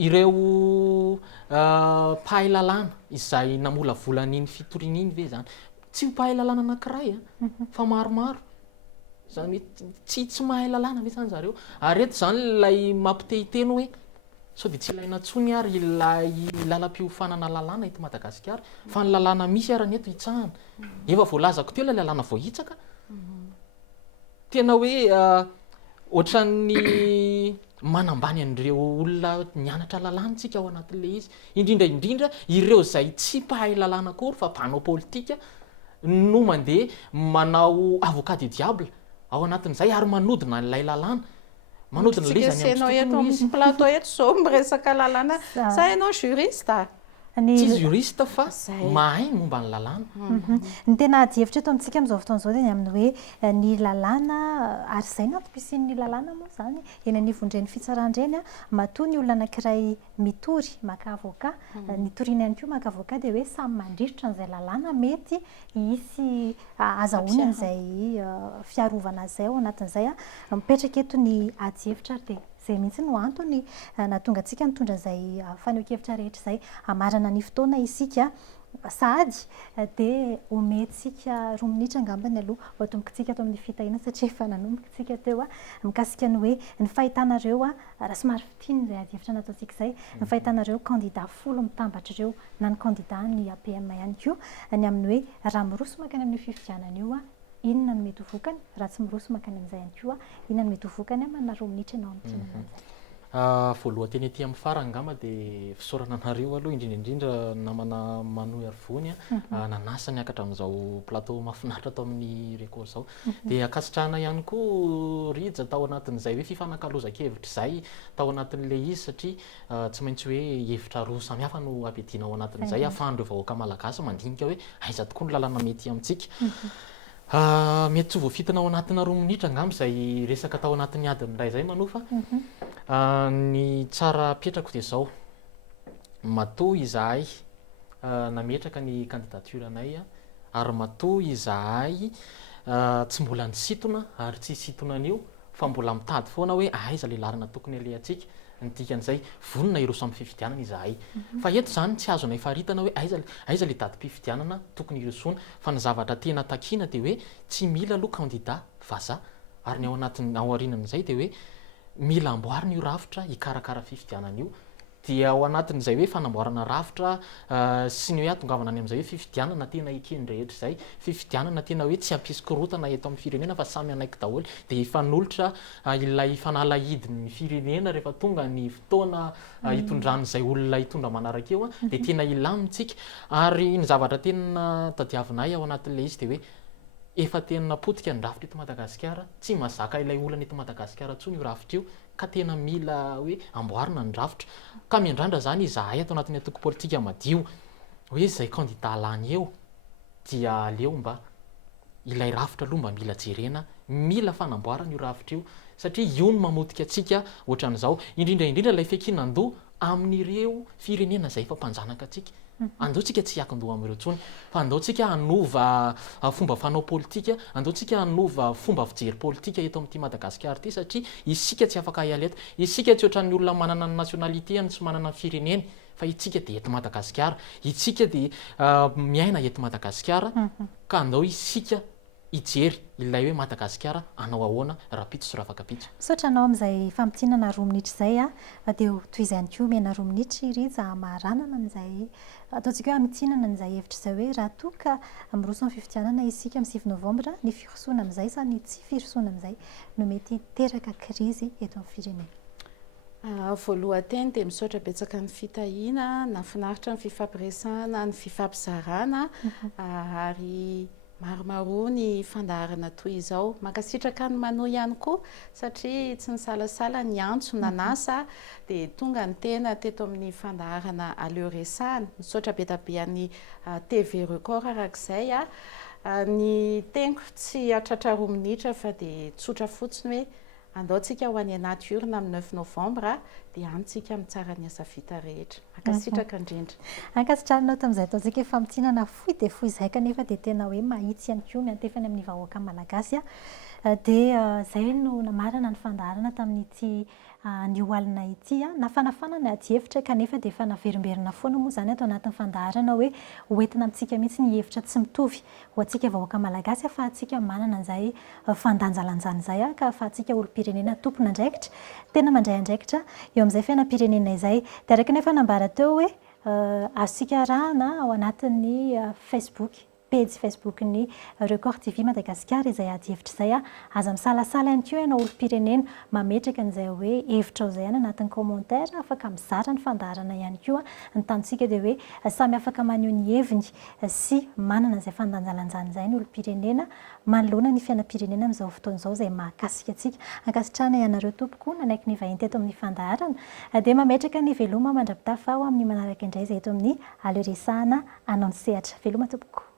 ireo mpahay lalàna izay namolavolany fitoriana iny ve zany tsy mpahay lalàna anankiray fa maromaro zany tsy mahay lalàna ve zany zareo ary eto zany lay mampitehiteny hoe sao dia tsy ilaina ntsony ary ilay lalam-piofanana lalàna eto Madagasikara fa ny lalàna misy arany eto hitsahana efa voalazako teo ilay lalàna vao hitsaka tena hoe ohatran'ny manambany an'ireo olona nianatra lalàna tsika ao anatin'le izy indrindra ireo izay tsy mpahay lalàna akory fa mpanao politika no mandeha manao avocat du diable ao anatin'izay ary manodina n'ilay lalàna manodina le izy any amin'ny plateau eto zao miresaka lalàna sa ianao juriste tsy juriste fa mahay momba ny lalàna ny tena adihevitra eto amintsika amin'izao fotoana izao dia amin'ny hoe ny lalàna ary izay nampipisin'ny lalàna moa zany eny anivon'ireny fitsarandreny matoa ny olona anankiray mitory maka avocat nitoriana ihany koa maka avocat dia hoe samy mandritrotra n'izay lalàna mety hisy azahoany an'izay fiarovana izay ao anatin'izay mipetraka eto ny adihevitra dia zay mihitsy no antony nahatonga antsika nitondra izay faneho-kevitra rehetra izay hamarana ny fotoana isika sady dia omentsika 2 minitra angambany aloha hoatomboka tsika ato amin'ny fitahiana satria efa nanomboka tsika teo mikasika ny hoe ny fahitanareo raha somary fitiny izay adihevitra nataontsika izay ny fahitanareo candidat 10 mitambatra ireo na ny candidat ny APM ihany koa ny amin'ny hoe raha miroso makany amin'ny fifidianana io inona no mety ho vokany raha tsy miroso makany amin'izay ihany koa inona no mety ho vokany manana 2 minitra ianao amin'izay voalohanteny aty amin'ny farany angamba dia fisaorana anareo aloha indrindra namana manohy arivony nanasa niakatra amin'izao plateau mahafinaritra atao amin'ny record zao dia akasitrahana ihany koa rija tao anatin'izay hoe fifanankalozan-kevitra izay tao anatin'le izy satria tsy maintsy hoe hevitra roa samihafa no ampiadiana ao anatin'izay ahafahan'ireo vahoaka malagasy mandinika hoe aiza tokoa ny lalàna mety amintsika mety tsy voafitina ao anatina 2 minitra angamba izay resaka tao anatin'ny adiny iray izay manofa ny tsara petrako dia izao matoa izahay nametraka ny candidature anay ary matoa izahay tsy mbola nisitona ary tsy sitona an'io fa mbola mitady foana hoe aiza le larina tokony ale atsika nydikan'izay vonona ireo samby fifidianana izahay fa eto zany tsy azona ifaritana hoe aiza le dadi-pifidianana tokony irosoana fa ny zavatra tena takiana dia hoe tsy mila aloha kandida vazaha ary ny ao anatin'ny ao arinan'izay dia hoe mila amboarina io rafitra hikarakara fifidianana io dia ao anatin'izay hoe fanamboarana rafitra sy ny hoe atongavana any amin'izay hoe fifidianana tena ekeny rehetra izay fifidianana tena hoe tsy ampisy-korotana eto amin'ny firenena fa samy anaiky daholo dia hifanolotra ilay fanalahidin'ny firenena rehefa tonga ny fotoana hitondran'izay olona hitondra manaraka eo dia tena ilamitsika ary ny zavatra tena tadiavinay ao anatin'ilay izy dia hoe efa tena napotika ny rafitra eto Madagasikara tsy mazaka ilay olana eto Madagasikara tsony io rafitra io ka tena mila hoe amboarina ny rafitra ka miandrandra zany izahay ato anatin'ny atoko politika madio hoe izay kandida lany eo dia aleo mba ilay rafitra aloha mba mila jerena mila fanamboarana io rafitra io satria io no mamotika atsika ohatran'izao indrindra ilay fekinan-doha amin'ireo firenena izay efa mpanjanaka atsika andaotsika tsy hiakin-doha amin'ireo tsony fa andaotsika hanova fomba fanao politika andaotsika hanova fomba fijery politika eto amin'ity Madagasikara ity satria isika tsy afaka hiala eto isika tsy ohatran'ny olona manana ny nationalité sy manana ny fireneny fa itsika dia eto Madagasikara itsika dia miaina eto Madagasikara ka andao isika ijery ilay hoe Madagasikara anao ahoana rapitso sy rafakapitso misaotra anao amin'izay fampitinana roa minitra izay dia toy izay ihany koa mena roa minitra iriza maharanana an'izay ataontsika hoe amitsinana an'izay hevitra izay hoe raha toa ka miroso amin'ny fifidianana isika amin'ny 9 novambra ny firosoana amin'izay sa ny tsy firosoana amin'izay no mety teraka krizy eto amin'ny firenena. Voalohanteny dia misaotra betsaka ny fitahiana nafinaritra ny fifampiresahana ny fifampizarana ary maromaro ny fandaharana toy izao makasitraka ny manoa ihany koa satria tsy nisalasala ny antso nanasa dia tonga ny tena teto amin'ny fandaharana aleo resahana misaotra betabean'ny TV Record arak'izay ny teniko tsy hatratra roa minitra fa dia tsotra fotsiny hoe andaotsika ho any natiorina amin'ny 9 novambra dia antsika mitsara ny asa vita rehetra akasitraka indrindra ankasitrarinao tamin'izay ataontsika hoe fampitinana fohy dia fohy izay kanefa dia tena hoe mahitsy ihany koa miantefany amin'ny vahoaka malagasy dia izay no namarana ny fandaharana tamin'ity nioalina ity nafanafana ny ady-hevitra kanefa dia efa naverimberina foana moa izany atao anatin'ny fandaharana hoe hoentina amintsika mihitsy ny hevitra tsy mitovy ho antsika vahoaka malagasy fa antsika manana an'izay fandanjalanjana izay ka fa antsika olom-pirenena tompona andraikitra tena mandray andraikitra eo amin'izay fiainam-pirenena izay dia araka nefa nambara teo hoe azontsika rahana ao anatin'ny page Facebook ny Record TV Madagasikara izay ady-hevitra izay aza misalasala ihany koa ianao olom-pirenena mametraka an'izay hoe hevitra izay anatin'ny commentaire afaka mizara ny fandaharana ihany koa ny tantsika dia hoe samy afaka maneho ny heviny sy manana izay fandanjalanjana izay ny olom-pirenena manoloana ny fiainam-pirenena amin'izao fotoana izao izay mahakasika antsika ankasitrahana ianareo tompoko nanaiky ny vahinty eto amin'ny fandaharana dia mametraka ny veloma mandrapitafa ao amin'ny manaraka indray izay eto amin'ny aleoresahana anao ny sehatra veloma tompoko